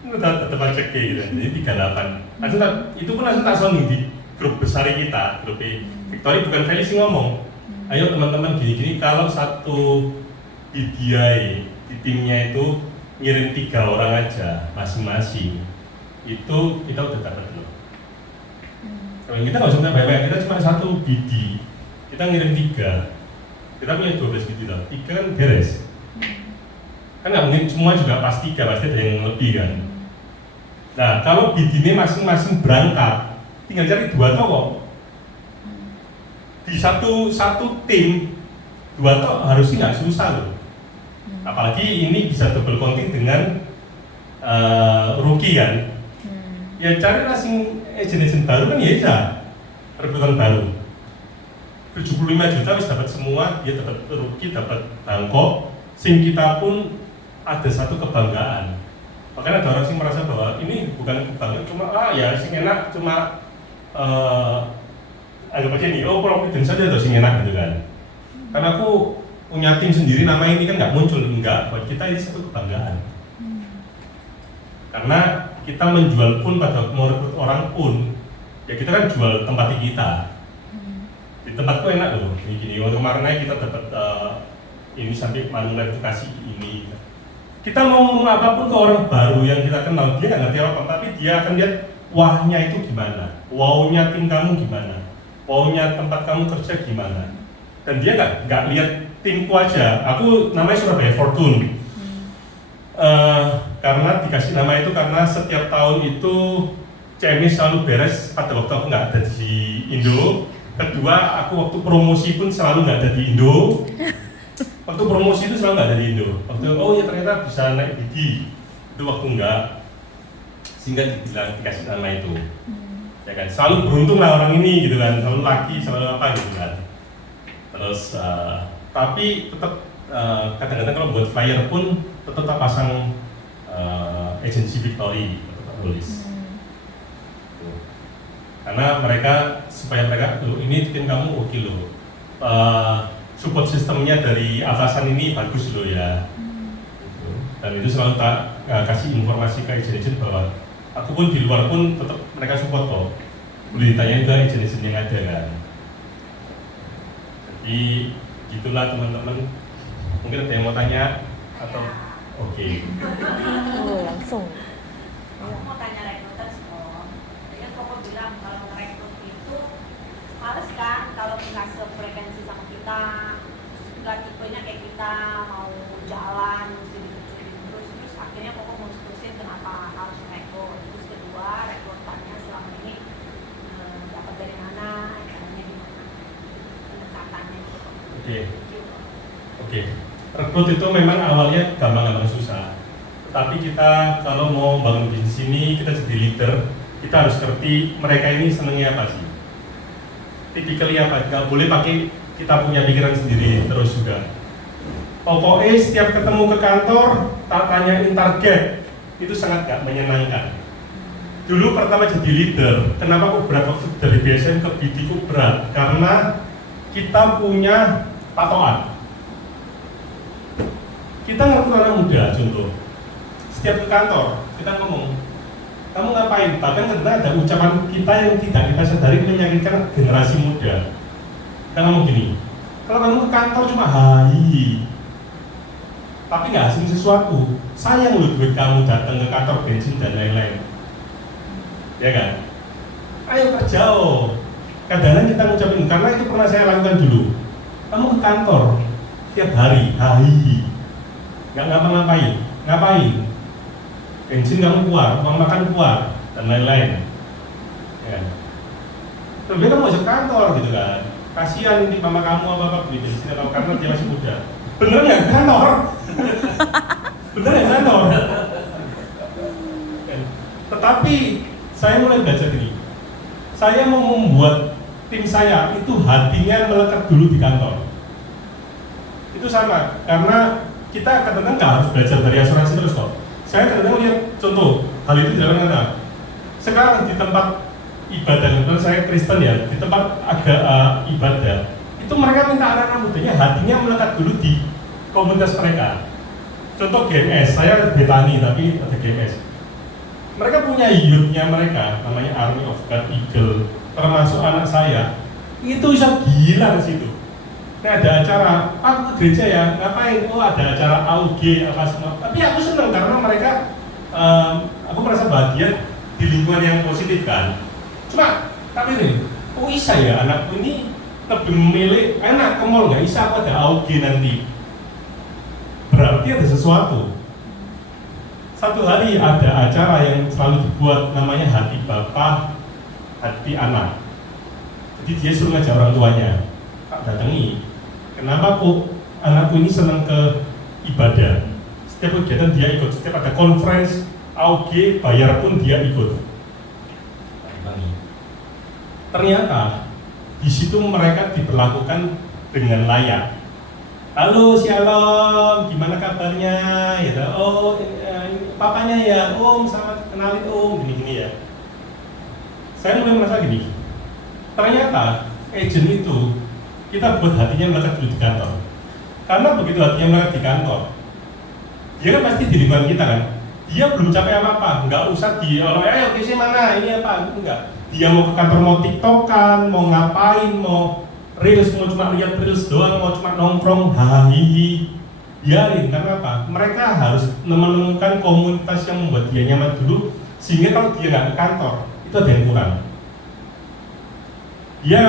Itu tetap pajaknya gitu. Jadi 38. Langsung itu pun langsung tak sounding di grup besar kita, grup Victory bukan Felix ngomong. Ayo teman-teman gini-gini, kalau satu BDI di timnya itu ngirim 3 orang aja masing-masing, itu kita udah dapat loh. Kalau kita nggak usah banyak-banyak, kita cuma satu BD, kita ngirim 3, kita punya 12 BD loh, 3 kan beres. Kan nggak mungkin semua juga pas 3, pasti ada yang lebih kan. Nah kalau BD ini masing-masing berangkat, tinggal cari 2 toko. Di satu tim 2 toko harusnya nggak susah loh. Apalagi ini bisa double counting dengan rookie kan. Ya cari langsung agent baru kan ya bisa rebutan baru 75 juta wis dapat semua, dia dapat rookie, dapat Bangkok. Sim kita pun ada satu kebanggaan. Bahkan ada orang sih merasa bahwa ini bukan kebanggaan, cuma ya sing enak, cuma anggap aja nih, oh Providence saja tuh sing enak gitu kan. Karena aku punya tim sendiri, nama ini kan nggak muncul, enggak. Buat kita ini satu kebanggaan. Karena kita menjual pun pada mau rekrut orang pun, ya kita kan jual tempatnya kita. Di tempatku enak loh, gini. Waktu kemarin aja kita dapat ini sampai verifikasi ini. Kita mau ngomong apapun ke orang baru yang kita kenal, dia nggak ngerti apa, tapi dia akan lihat wahnya itu gimana, wownya tim kamu gimana, wownya tempat kamu kerja gimana. Dan dia nggak lihat timku aja, aku namanya Surabaya Fortune. Karena dikasih nama itu karena setiap tahun itu CMI selalu beres pada waktu aku nggak ada di Indo. Kedua, aku waktu promosi pun selalu nggak ada di Indo. Waktu promosi itu selalu nggak ada di Indo. Waktu oh ya ternyata bisa naik gigi, itu waktu nggak, sehingga dibilang dikasih nama itu. Ya kan, selalu beruntung lah orang ini gitu kan, selalu laki, selalu apa gitu kan. Terus tapi tetap kadang-kadang kalau buat flyer pun tetap pasang agensi Victory tetap tulis. Karena mereka supaya mereka loh ini tim kamu oke loh, support sistemnya dari atasan ini bagus loh ya. Dan itu selalu tak kasih informasi ke agen-agen bahwa aku pun di luar pun tetap mereka support kok. Boleh ditanyain ke agen-agen yang ada kan. Jadi gitulah teman-teman. Mungkin ada yang mau tanya atau Oke. Oh, langsung. Aku mau tanya rekrutan kok. Tadi kan Koko bilang kalau ngerekrut itu males kan kalau nggak sefrekuensi sama kita, nggak tipenya kayak kita mau jalan mesti dikecilin terus akhirnya Koko mau terusin kenapa harus rekrut. Terus kedua rekrutannya selama ini dapat dari mana, caranya gimana, pendekatannya gitu. Oke. Oke. Rekrut itu memang awalnya gampang-gampang susah. Tapi kita kalau mau bangun bisnis ini, kita jadi leader, kita harus ngerti mereka ini senangnya apa sih. Tipikalnya apa? Gak boleh pakai kita punya pikiran sendiri terus juga. Pokoknya setiap ketemu ke kantor, tak tanyain target, itu sangat gak menyenangkan. Dulu pertama jadi leader, kenapa kok berat waktu dari BSN ke BD kok berat? Karena kita punya patokan. Kita ngerti anak muda, contoh. Setiap ke kantor, kita ngomong, kamu ngapain? Bahkan karena ada ucapan kita yang tidak kita sadari menyakitkan generasi muda. Kita ngomong gini, kalau kamu ke kantor cuma hai, tapi nggak hasil sesuatu, sayang loh duit kamu datang ke kantor bensin dan lain-lain. Ya kan? Ayo kerja oh. Kadang-kadang kita ngucapin, karena itu pernah saya lakukan dulu. Kamu ke kantor tiap hari, hai, nggak ngapa-ngapain, ngapain? Bensin kamu keluar, uang makan keluar, dan lain-lain. Ya. Lebih kamu masuk kantor gitu kan. Kasihan di mama kamu apa beli bensin atau karena dia masih muda. Bener nggak kantor? Bener ya kantor? Tetapi saya mulai belajar gini. Saya mau membuat tim saya itu hatinya melekat dulu di kantor. Itu sama, karena kita kadang-kadang nggak harus belajar dari asuransi terus kok. Saya kadang-kadang lihat contoh hal itu dilakukan karena sekarang di tempat ibadah, kebetulan saya Kristen ya, di tempat agak ibadah itu mereka minta anak-anak mudanya hatinya melekat dulu di komunitas mereka. Contoh GMS, saya Betani tapi ada GMS. Mereka punya youth-nya mereka, namanya Army of God Eagle, termasuk anak saya. Itu bisa gila di situ. Nah, ada acara, aku ke gereja ya, ngapain? Oh ada acara AUG apa semua. Tapi aku senang karena mereka, aku merasa bahagia di lingkungan yang positif kan. Cuma, tapi nih, oh bisa ya anakku ini lebih memilih enak ke mall nggak? Bisa aku ada AUG nanti. Berarti ada sesuatu. Satu hari ada acara yang selalu dibuat namanya Hati Bapak, Hati Anak. Jadi dia suruh ngajak orang tuanya, tak datangi. Kenapa kok anakku ini senang ke ibadah? Setiap kegiatan dia ikut, setiap ada conference, AUG, bayar pun dia ikut. Ternyata di situ mereka diperlakukan dengan layak. Halo Shalom, gimana kabarnya? Ya, oh papanya ya, Om, selamat kenalin Om, gini-gini ya. Saya mulai merasa gini, ternyata agent itu kita buat hatinya melekat dulu di kantor. Karena begitu hatinya melekat di kantor, dia kan pasti di lingkungan kita kan. Dia belum capek apa-apa, nggak usah ayo kisi mana, ini apa, enggak. Dia mau ke kantor, mau tiktokan, mau ngapain, mau reels, mau cuma lihat reels doang, mau cuma nongkrong, hahihi, biarin. Karena apa? Mereka harus menemukan komunitas yang membuat dia nyaman dulu, sehingga kalau dia nggak ke kantor, itu ada yang kurang. Dia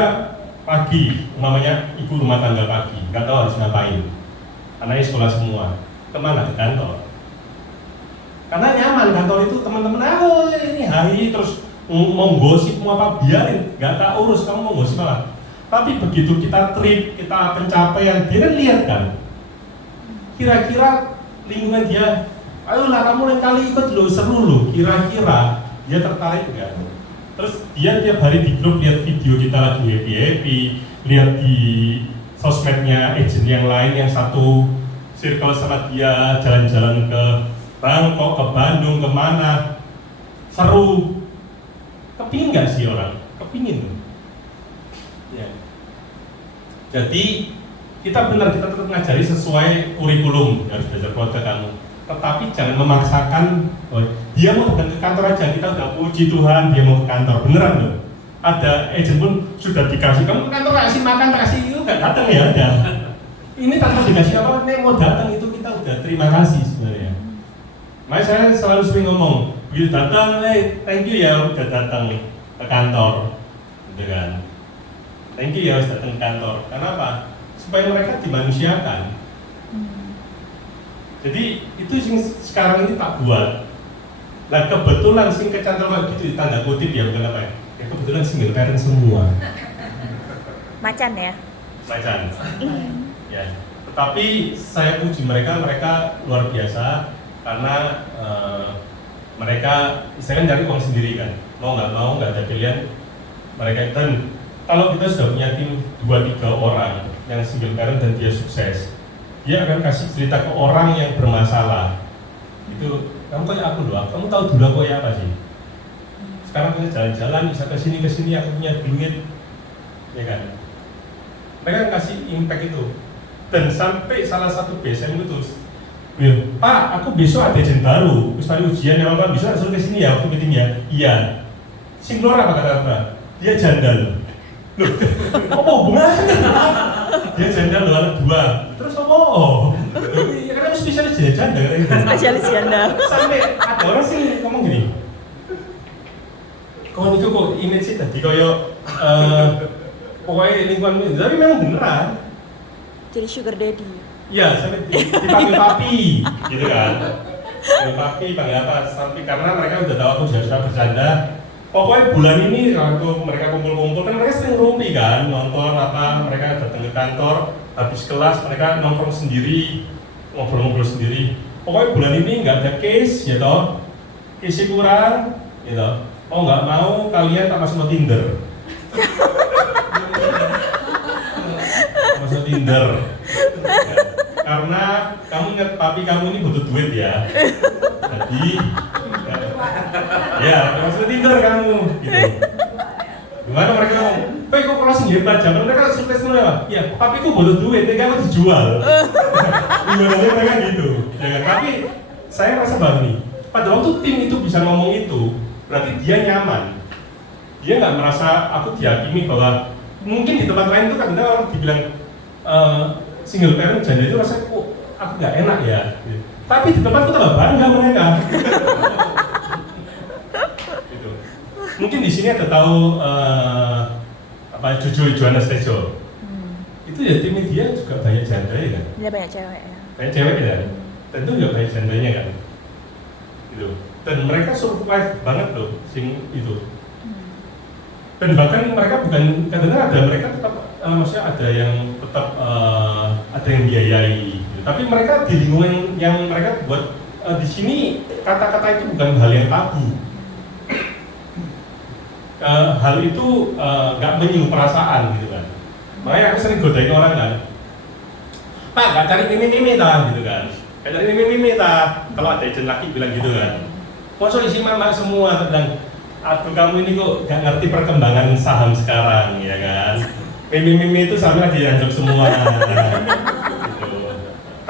pagi, umpamanya ibu rumah tangga pagi, nggak tahu harus ngapain. Anaknya sekolah semua, kemana? Ke kantor. Karena nyaman kantor itu, teman-teman, ini hari terus mau gosip, mau apa, biarin, nggak tak urus, kamu mau gosip apa. Tapi begitu kita trip, kita pencapaian, dia kan lihat kan, kira-kira lingkungan dia, ayolah kamu lain kali ikut lo, seru lo, kira-kira dia tertarik nggak? Terus dia tiap hari di grup lihat video kita lagi happy-happy, lihat di sosmednya agent yang lain yang satu circle sama dia, jalan-jalan ke Bangkok, ke Bandung, kemana, seru. Kepingin nggak sih orang? Kepingin. Ya. Jadi kita benar, kita tetap ngajari sesuai kurikulum, harus belajar keluarga kamu. Tetapi jangan memaksakan, oh, dia mau datang ke kantor aja, kita udah puji Tuhan dia mau ke kantor, beneran loh. Ada agent pun sudah dikasih, kamu ke kantor kasih makan, kasih itu nggak datang ya ada. Ini tanpa dikasih apa, nih mau datang itu kita udah terima kasih sebenarnya. Makanya saya selalu sering ngomong, begitu datang, thank you ya udah datang ke kantor, gitu kan. Thank you ya udah datang ke kantor. Kenapa? Supaya mereka dimanusiakan. Jadi itu yang sekarang ini tak buat. Nah kebetulan sing kecantol kayak gitu tanda kutip ya bukan apa ya? Ya kebetulan single parent semua. Macan ya. Macan. Ya. Tetapi saya puji mereka luar biasa karena mereka saya kan cari uang sendiri kan. Mau nggak ada pilihan mereka. Dan kalau kita sudah punya tim 2-3 orang yang single parent dan dia sukses, dia akan kasih cerita ke orang yang bermasalah. Itu kamu kayak aku loh, kamu tahu dulu aku ya apa sih? Sekarang kita jalan-jalan bisa ke sini aku punya duit, ya kan? Mereka akan kasih impact itu. Dan sampai salah satu BSM itu, Pak, aku besok ada izin baru, terus tadi ujian ya apa, bisa langsung ke sini ya, waktu meeting ya? Iya. Sing keluar apa kata-kata? Dia jandal. Loh, apa hubungannya? Dia janda loh, anak 2. Terus apa? Ya karena spesialis janda kan gitu. Spesialis janda. Sampai ada orang sih ngomong gini. Kau itu kok image sih tadi koyo pokoknya lingkungan, tapi memang beneran. Jadi sugar daddy. Iya, sampai dipanggil papi, gitu kan. Panggil papi, panggil apa? Sampai karena mereka udah tahu aku sudah bercanda. Pokoknya bulan ini waktu mereka kumpul-kumpul kan mereka sering rumpi kan, nonton apa, mereka datang ke kantor, habis kelas mereka nongkrong sendiri, ngobrol-ngobrol sendiri. Pokoknya bulan ini nggak ada case, ya toh, case kurang, gitu. Oh nggak mau kalian tak masuk ke Tinder, masuk Tinder, ya. Karena kamu ingat papi kamu ini butuh duit ya, jadi ya, masuk Tinder kamu, gitu. Gimana mereka ngomong, Pak kok kalau sendiri zaman mereka sukses semua ya? Iya, papiku butuh duit, tapi kamu dijual. Gimana mereka gitu, ya kan? Tapi saya merasa bangga. Pada waktu tim itu bisa ngomong itu, berarti dia nyaman. Dia nggak merasa aku dihakimi bahwa mungkin di tempat lain itu kadang-kadang orang dibilang single parent janda itu rasanya kok aku nggak enak ya. Gitu. Tapi di tempatku tambah bangga mereka. Mungkin di sini ada tahu apa Jojo Johannes Tejo. Itu ya tim dia juga banyak janda ya kan? Iya banyak cewek ya. Banyak cewek ya. Tentu juga banyak jandanya kan. Gitu. Dan mereka survive banget loh sing itu. Dan bahkan mereka bukan kadang-kadang ada mereka tetap maksudnya ada yang tetap ada yang biayai. Gitu. Tapi mereka di lingkungan yang mereka buat di sini kata-kata itu bukan hal yang tabu. Hal itu nggak menyinggung perasaan gitu kan. Makanya aku sering godain orang kan, Pak nggak cari mimi ta gitu kan, nggak cari mimi ta. Kalau ada agent laki bilang gitu kan, masa isi mama semua tentang, aduh kamu ini kok nggak ngerti perkembangan saham sekarang ya kan. Mimi itu sahamnya dianjak semua. Gitu.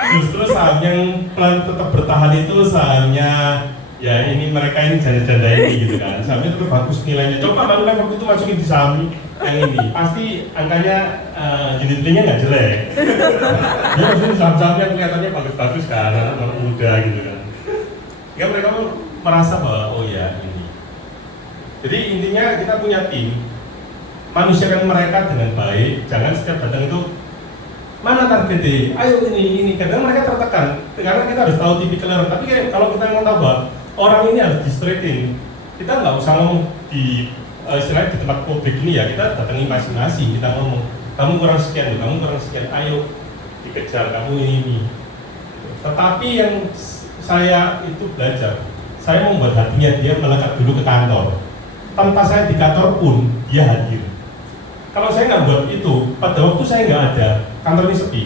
Justru saham yang tetap bertahan itu sahamnya ya ini mereka ini janda-janda ini gitu kan, sahamnya itu bagus nilainya. Coba baru level itu masukin di saham yang ini, pasti angkanya unit-linknya nggak jelek. Dia masukin saham-sahamnya kelihatannya bagus-bagus kan, anak muda gitu kan. Ya mereka merasa bahwa oh ya ini. Jadi intinya kita punya tim, manusiakan mereka dengan baik, jangan setiap datang itu mana targetnya, ayo ini, kadang mereka tertekan, karena kita harus tahu tipikal orang. Tapi kalau kita mau tahu bahwa orang ini harus di-straightin, kita nggak usah ngomong di istilahnya di tempat publik ini ya, kita datangi masing-masing, kita ngomong, kamu kurang sekian, ayo dikejar, kamu ini. Tetapi yang saya itu belajar, saya membuat hatinya dia melekat dulu ke kantor, tanpa saya di kantor pun dia hadir. Kalau saya nggak buat itu, pada waktu saya nggak ada, kantor ini sepi.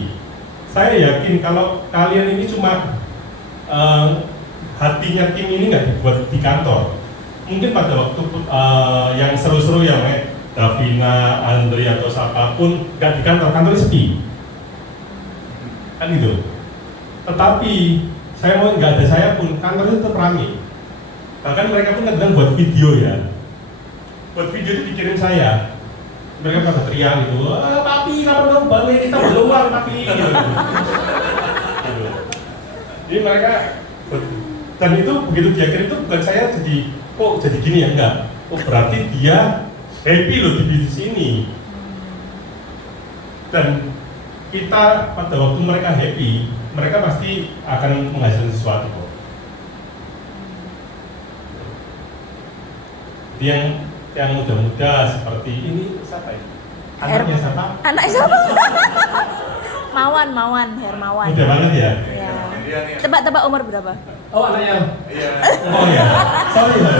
Saya yakin kalau kalian ini cuma hatinya tim ini nggak dibuat di kantor, mungkin pada waktu yang seru-seru yang Davina, Andri atau siapapun nggak di kantor, kantor sepi. Kan gitu. Tetapi saya mau nggak ada saya pun kantor itu tetap ramai. Bahkan mereka pun kadang buat video ya. Buat video itu dikirim saya. Mereka pada teriak gitu, papi kapan kamu balik, kita belum uang papi gitu. Jadi mereka Dan itu begitu dia kirim itu bukan saya jadi kok jadi gini ya, enggak. Oh berarti dia happy loh di bisnis ini. Dan kita pada waktu mereka happy, mereka pasti akan menghasilkan sesuatu kok. Jadi yang muda-muda seperti ini siapa ya? Anaknya siapa? Anak siapa? Mawan, Hermawan. Muda banget ya? Ya. Tebak-tebak umur berapa? Oh anaknya? Iya. Oh ya, sorry ya.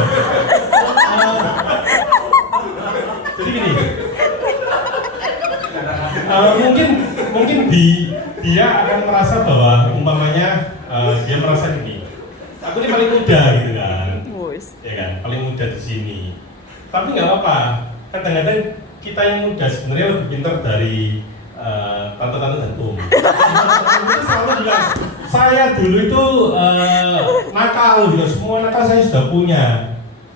Jadi gini, mungkin dia akan merasa bahwa umpamanya dia merasa gini, aku ini paling muda gitu kan, ya kan, paling muda di sini. Tapi nggak apa-apa, kadang-kadang kita yang muda sebenarnya lebih pintar dari tante-tante dan om. Itu selalu bilang, saya dulu itu nakal gitu, semua nakal saya sudah punya.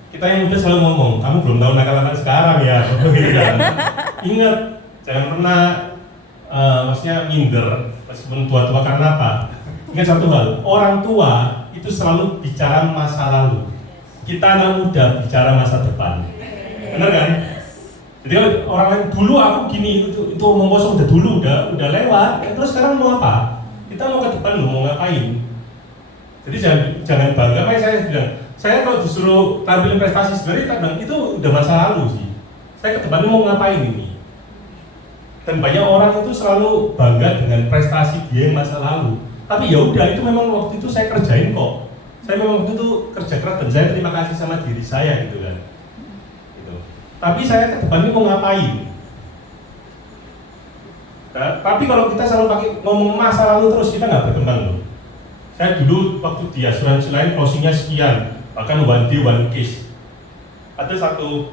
Kita yang muda selalu ngomong, kamu belum tahu nakal anak sekarang ya, gitu kan. Ingat, jangan pernah maksudnya minder, meskipun tua-tua karena apa. Ingat satu hal, orang tua itu selalu bicara masa lalu. Kita anak muda bicara masa depan. Benar kan? Jadi kalau orang lain dulu aku gini, itu omong kosong udah dulu, udah lewat. Terus sekarang mau apa? Kita mau ke depan loh, mau ngapain? Jadi jangan bangga. Makanya saya bilang, saya kalau disuruh tampilin prestasi sebenarnya kadang itu udah masa lalu sih. Saya ke depan mau ngapain ini? Dan banyak orang itu selalu bangga dengan prestasi dia yang masa lalu. Tapi ya udah, itu memang waktu itu saya kerjain kok. Saya memang waktu itu kerja keras dan saya terima kasih sama diri saya gitu kan. Gitu. Tapi saya ke depan ini mau ngapain? Nah, tapi kalau kita selalu pakai ngomong masa lalu terus, kita nggak berkembang loh. Saya dulu waktu di asuransi lain closingnya sekian, bahkan one day one case. Ada satu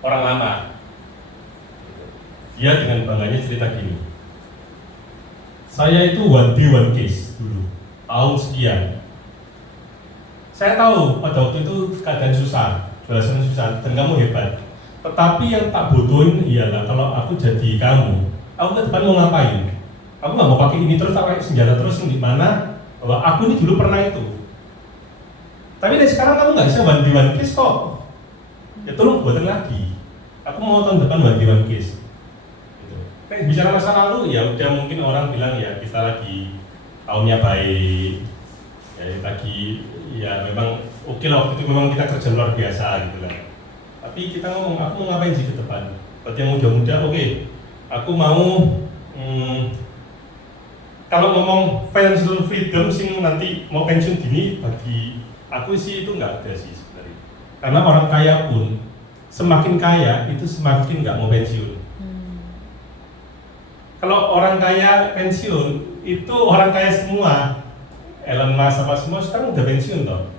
orang lama, dia dengan bangganya cerita gini, saya itu one day one case dulu, tahun sekian. Saya tahu pada waktu itu keadaan susah, jualan susah, dan kamu hebat. Tetapi yang tak bodohin ialah kalau aku jadi kamu, aku ke depan mau ngapain? Aku nggak mau pakai ini terus, tak pakai senjata terus, di mana bahwa aku ini dulu pernah itu. Tapi dari sekarang kamu nggak bisa one day one case kok. Ya tolong buatin lagi. Aku mau tahun depan one day one case. Gitu. Bicara masa lalu ya udah, mungkin orang bilang ya kita lagi tahunnya baik, ya lagi ya memang oke lah, waktu itu memang kita kerja luar biasa gitu kan. Tapi kita ngomong, aku mau ngapain sih ke depan? Buat yang muda-muda, oke, aku mau kalau ngomong financial freedom sih nanti mau pensiun dini, bagi aku sih itu nggak ada sih sebenarnya. Karena orang kaya pun semakin kaya itu semakin nggak mau pensiun. Kalau orang kaya pensiun itu orang kaya semua, Elon Musk apa semua sekarang udah pensiun toh.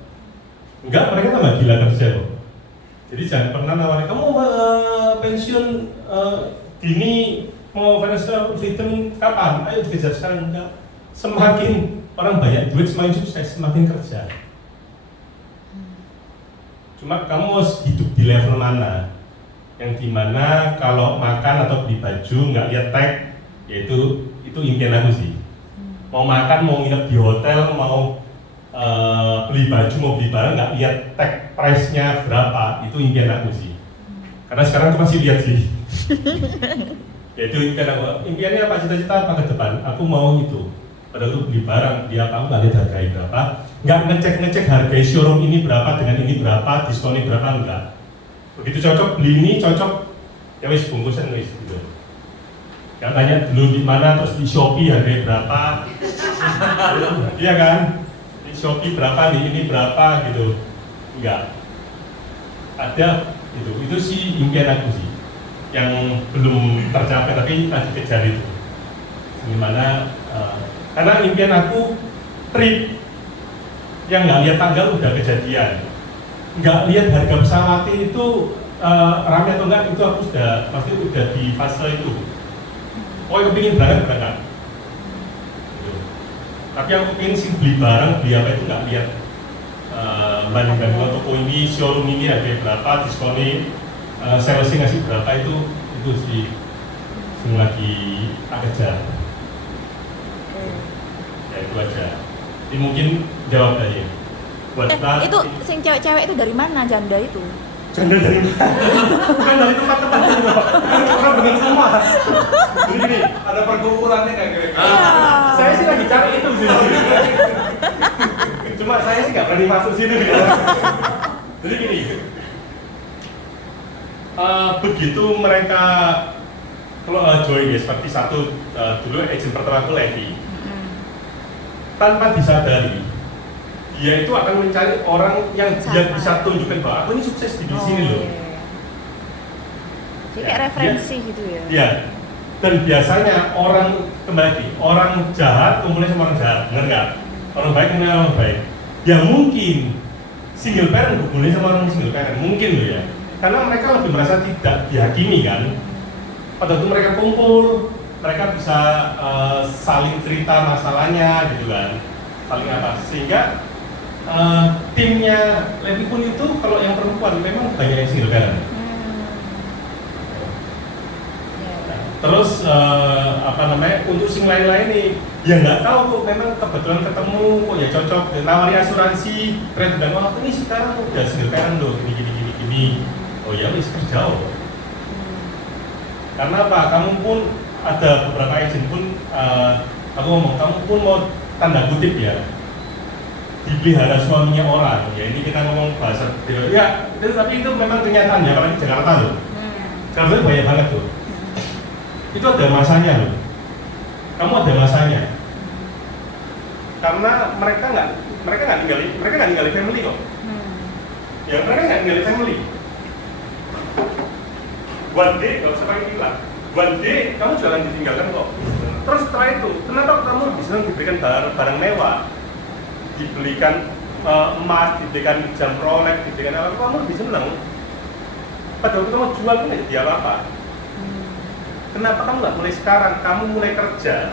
Enggak, mereka tambah gila kerja kok. Jadi jangan pernah nawarin kamu pensiun dini, mau financial freedom kapan? Ayo dikejar sekarang. Enggak. Semakin orang banyak duit semakin sukses, semakin kerja. Cuma kamu harus hidup di level mana? Yang dimana kalau makan atau beli baju nggak lihat tag, yaitu itu impian aku sih. Mau makan, mau nginep di hotel, mau beli baju, mau beli barang nggak lihat tag price-nya berapa, itu impian aku sih. Karena sekarang aku masih lihat sih. Yaitu impian aku. Impiannya apa, cita-cita apa ke depan? Aku mau itu. Pada waktu beli barang, beli apa, aku nggak lihat harganya berapa, nggak ngecek harga showroom ini berapa dengan ini berapa, diskonnya berapa, enggak. Begitu cocok beli ini, cocok, ya wis bungkusan wis gitu. Yang tanya dulu di mana, terus di Shopee harganya berapa, iya kan? Di Shopee berapa, di ini berapa gitu, enggak. Ada itu sih impian aku sih, yang belum tercapai tapi lagi kejar itu. Gimana? Karena impian aku trip yang nggak lihat tanggal udah kejadian, nggak lihat harga pesawat itu ramai atau enggak, itu aku pasti udah di fase itu. Oh, aku pengen berangkat. Gitu. Tapi aku pengen sih beli barang, beli apa itu nggak lihat banding-banding toko ini, showroom ini harga berapa, diskonnya salesnya ngasih berapa, itu sih yang lagi tak kejar. Ya itu aja. Ini mungkin jawab aja. Buat kita, Itu sing cewek-cewek itu dari mana janda itu? janda dari mana? Bukan dari tempat-tempat itu. Orang benar semua. Jadi gini, Ada perkumpulannya nggak kira-kira? saya sih lagi cari itu sih. Cuma saya sih nggak berani masuk situ gitu. Jadi gini, begitu mereka kalau join ya seperti satu dulu agent pertama aku Levi, tanpa disadari dia itu akan mencari orang yang dia Sama. bisa tunjukkan bahwa aku ini sukses di sini loh. Iya. Jadi kayak Ya, referensi gitu ya. Iya. Dan biasanya orang kembali orang jahat kumpulnya sama orang jahat, benar nggak? Orang baik kumpulnya sama orang baik. Ya mungkin single parent kumpulnya sama orang single parent, mungkin loh ya. Karena mereka lebih merasa tidak dihakimi kan. Pada waktu mereka kumpul, mereka bisa saling cerita masalahnya gitu kan, saling apa. Sehingga timnya Levi pun itu kalau yang perempuan memang banyak yang single parent. Iya. Terus apa namanya untuk sing lain-lain nih ya nggak tahu kok memang kebetulan ketemu kok ya cocok nawari asuransi kredit dan oh ini sekarang udah single parent loh gini oh ya wis kerja oh. Karena apa kamu pun ada beberapa agent pun aku ngomong kamu pun mau tanda kutip ya dipelihara suaminya orang ya ini kita ngomong bahasa ya itu, tapi itu memang kenyataannya apalagi Jakarta loh. Jakarta itu banyak banget tuh. Itu ada masanya loh. Kamu ada masanya. Karena mereka nggak ninggalin family kok. Ya mereka nggak ninggalin family. One day nggak usah pakai bilang. One day kamu juga akan ditinggalkan kok. Terus setelah itu, kenapa kamu bisa diberikan barang mewah, dibelikan emas, diberikan jam Rolex, diberikan apa? Kamu lebih senang. Pada waktu kamu jual kan nggak jadi apa-apa. Kenapa kamu nggak mulai sekarang? Kamu mulai kerja.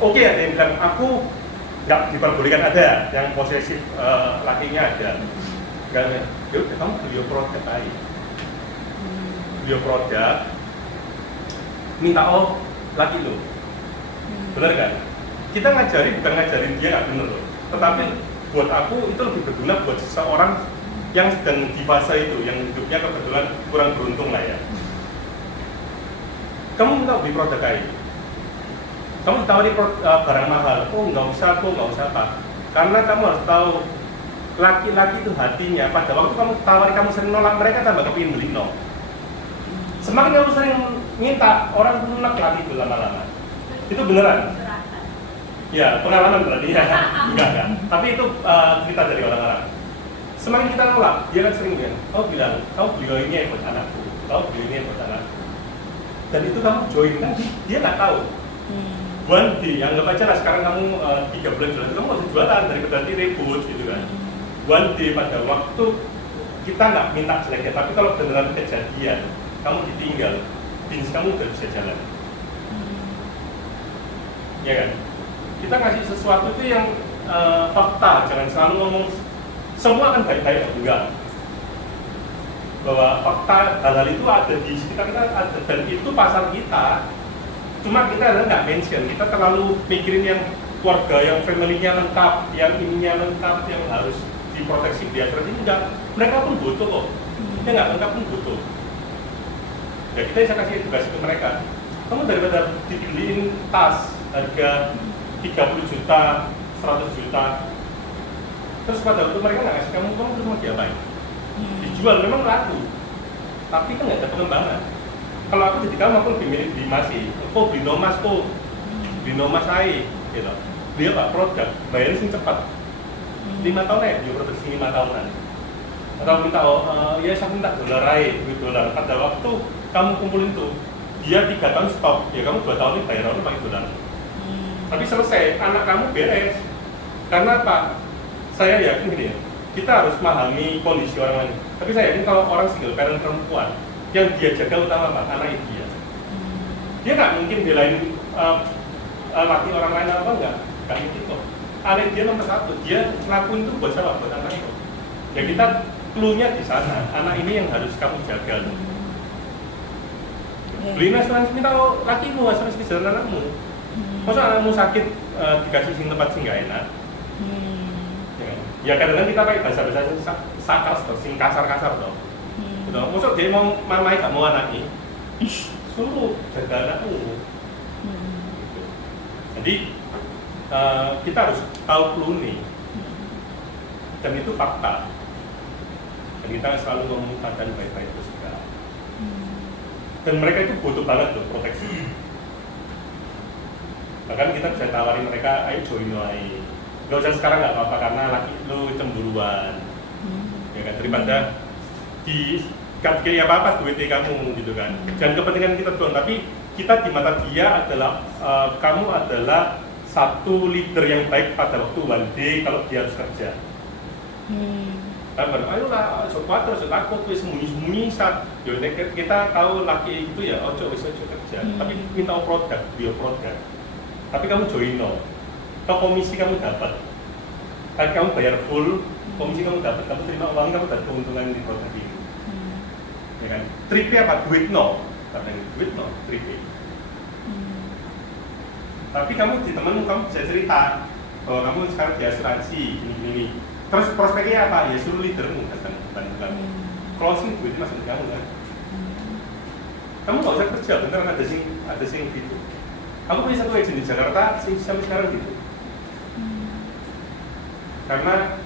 Oke, ada yang bilang aku nggak diperbolehkan ada yang posesif lakinya ada. Nggak ada. Yaudah kamu beli produk aja. Beli produk. Minta laki lo. Benar kan? Kita ngajari bukan ngajarin dia nggak bener loh. Tetapi buat aku itu lebih berguna buat seseorang yang sedang di fase itu, yang hidupnya kebetulan kurang beruntung lah ya. Kamu minta beli produk kain, kamu ditawari barang mahal, oh nggak usah apa, karena kamu harus tahu laki-laki itu hatinya pada waktu kamu tawari kamu sering nolak mereka tambah kepingin beli no. Semakin kamu sering minta orang nolak lagi itu lama-lama, itu beneran. Ya pengalaman berarti ya, enggak. Tapi itu cerita dari orang-orang. Semakin kita nolak, dia kan sering bilang, kamu beli ini buat anakku, kamu beli ini buat anakku. Dan itu kamu join kan dia nggak tahu. One day, anggap aja lah sekarang kamu 3 bulan jualan, kamu masih jualan daripada nanti ribut gitu kan. One day pada waktu kita nggak minta jeleknya, tapi kalau beneran kejadian, kamu ditinggal, bisnis kamu udah bisa jalan. Ya kan? Kita ngasih sesuatu itu yang fakta, jangan selalu ngomong semua kan baik-baik, enggak. Bahwa fakta hal-hal itu ada di sekitar kita ada, dan itu pasar kita. Cuma kita nggak mention, kita terlalu mikirin yang keluarga, yang family-nya lengkap, yang ininya lengkap, yang harus diproteksi di atas ini enggak. Mereka pun butuh kok. Kita nggak lengkap pun butuh. Ya kita bisa kasih edukasi ke mereka. Kamu daripada dibeliin tas harga 30 juta, 100 juta, terus pada waktu mereka nggak ngasih kamu terus mau diapain? Dijual memang laku, tapi kan nggak ada pengembangan. Kalau aku jadi kamu, aku lebih milih beli masih, kok beli nomas kok, beli nomas aja, gitu. Dia pak produk, bayarnya sing cepat, 5 tahun ya, dia produksi 5 tahunan. Atau minta ya saya minta dolar aja, $2. Pada waktu kamu kumpulin tuh, dia 3 tahun stop, ya kamu 2 tahun ini bayar orang pakai dolar. Tapi selesai, anak kamu beres. Karena Pak, saya yakin gini ya, kita harus memahami kondisi orang lain. Tapi saya yakin kalau orang single parent perempuan, yang dia jaga utama apa? Anak dia. Dia nggak mungkin belain laki orang lain apa enggak mungkin kok. Anak dia nomor 1, dia ngelakuin itu buat siapa? Buat anak itu. Ya kita clue-nya di sana. Anak ini yang harus kamu jaga loh. Beliin asuransi, minta lakimu asuransi jalan anakmu. Masa anakmu sakit dikasih sing tempat sing nggak enak? Ya kadang-kadang kita pakai bahasa-bahasa sakar toh, sing kasar-kasar toh. Betul. Masa dia mau mamai gak mau anaknya? Suruh jaga anakmu. Gitu. Jadi kita harus tahu clue nih. Dan itu fakta. Dan kita selalu mengungkapkan baik-baik itu juga. Dan mereka itu butuh banget loh proteksi. Bahkan kita bisa tawarin mereka, ayo join aja. Gak usah sekarang nggak apa-apa karena laki lu cemburuan. Ya kan, daripada di gak kira apa-apa duitnya kamu gitu kan. Dan kepentingan kita doang, tapi kita di mata dia adalah kamu adalah satu leader yang baik pada waktu one day kalau dia harus kerja. Kan, ayolah, sok kuatir, sok takut, sembunyi-sembunyi saat kita tahu laki itu ya, ojo kerja, tapi minta produk, bio produk. Tapi kamu join no, atau komisi kamu dapat, kan kamu bayar full, komisi kamu dapat, kamu terima uang, kamu dapat keuntungan di produk ini. Ya kan, tripnya apa? Duit no, katanya duit no, tripnya. Tapi kamu di temenmu, kamu bisa cerita bahwa kamu sekarang di asuransi, gini. Terus prospeknya apa? Ya suruh leadermu datang bantu kamu. Closing duitnya masuk di kamu kan. Kamu nggak usah kerja, beneran ada sing gitu. Aku punya satu agent di Jakarta, sampai sekarang gitu. Karena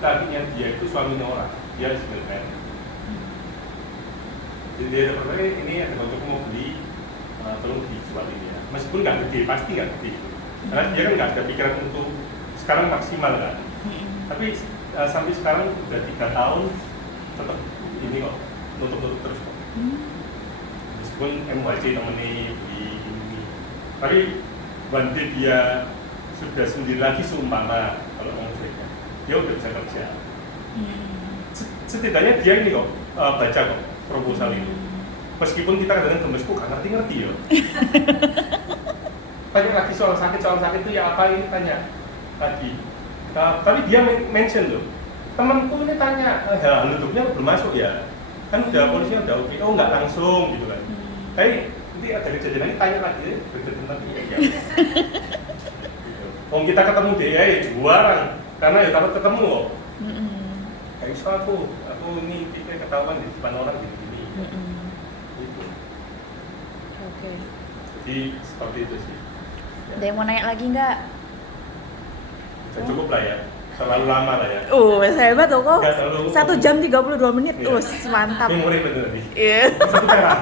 lakinya dia itu suaminya orang, dia sebenarnya. Jadi dia ada pertanyaan, ini ada untuk mau beli, tolong dijual ini ya. Meskipun nggak gede, pasti nggak gede. Karena dia kan nggak ada pikiran untuk sekarang maksimal kan. Tapi sampai sekarang udah 3 tahun tetap ini kok, nutup terus kok. Meskipun MYC temennya di ini, tapi one day dia sudah sendiri lagi seumpama kalau ngomong saya, dia udah bisa kerja. Setidaknya dia ini kok baca kok proposal ini. Meskipun kita kadang-kadang gemes kok nggak ngerti ya. Tanya lagi soal sakit itu ya apa ini tanya lagi. Tapi dia mention loh, temanku ini tanya, hal-halnya belum masuk ya. Kan udah polisinya udah oke, oh nggak langsung gitu kan. Tapi nanti ada kejadian lagi tanya lagi, berita tentang dia ya. Gitu. Kita ketemu dia ya juara, karena ya takut ketemu kok. Kayak so aku ini pikir ketahuan di depan orang gini. Gitu. Oke. Jadi seperti itu sih. Ada yang mau nanya lagi nggak? Ya, cukup lah ya, terlalu lama lah ya. Hebat loh kok. Nggak terlalu- 1 jam 32 menit. Iya. Mantap. Memori bener nih. Iya. Satu perak.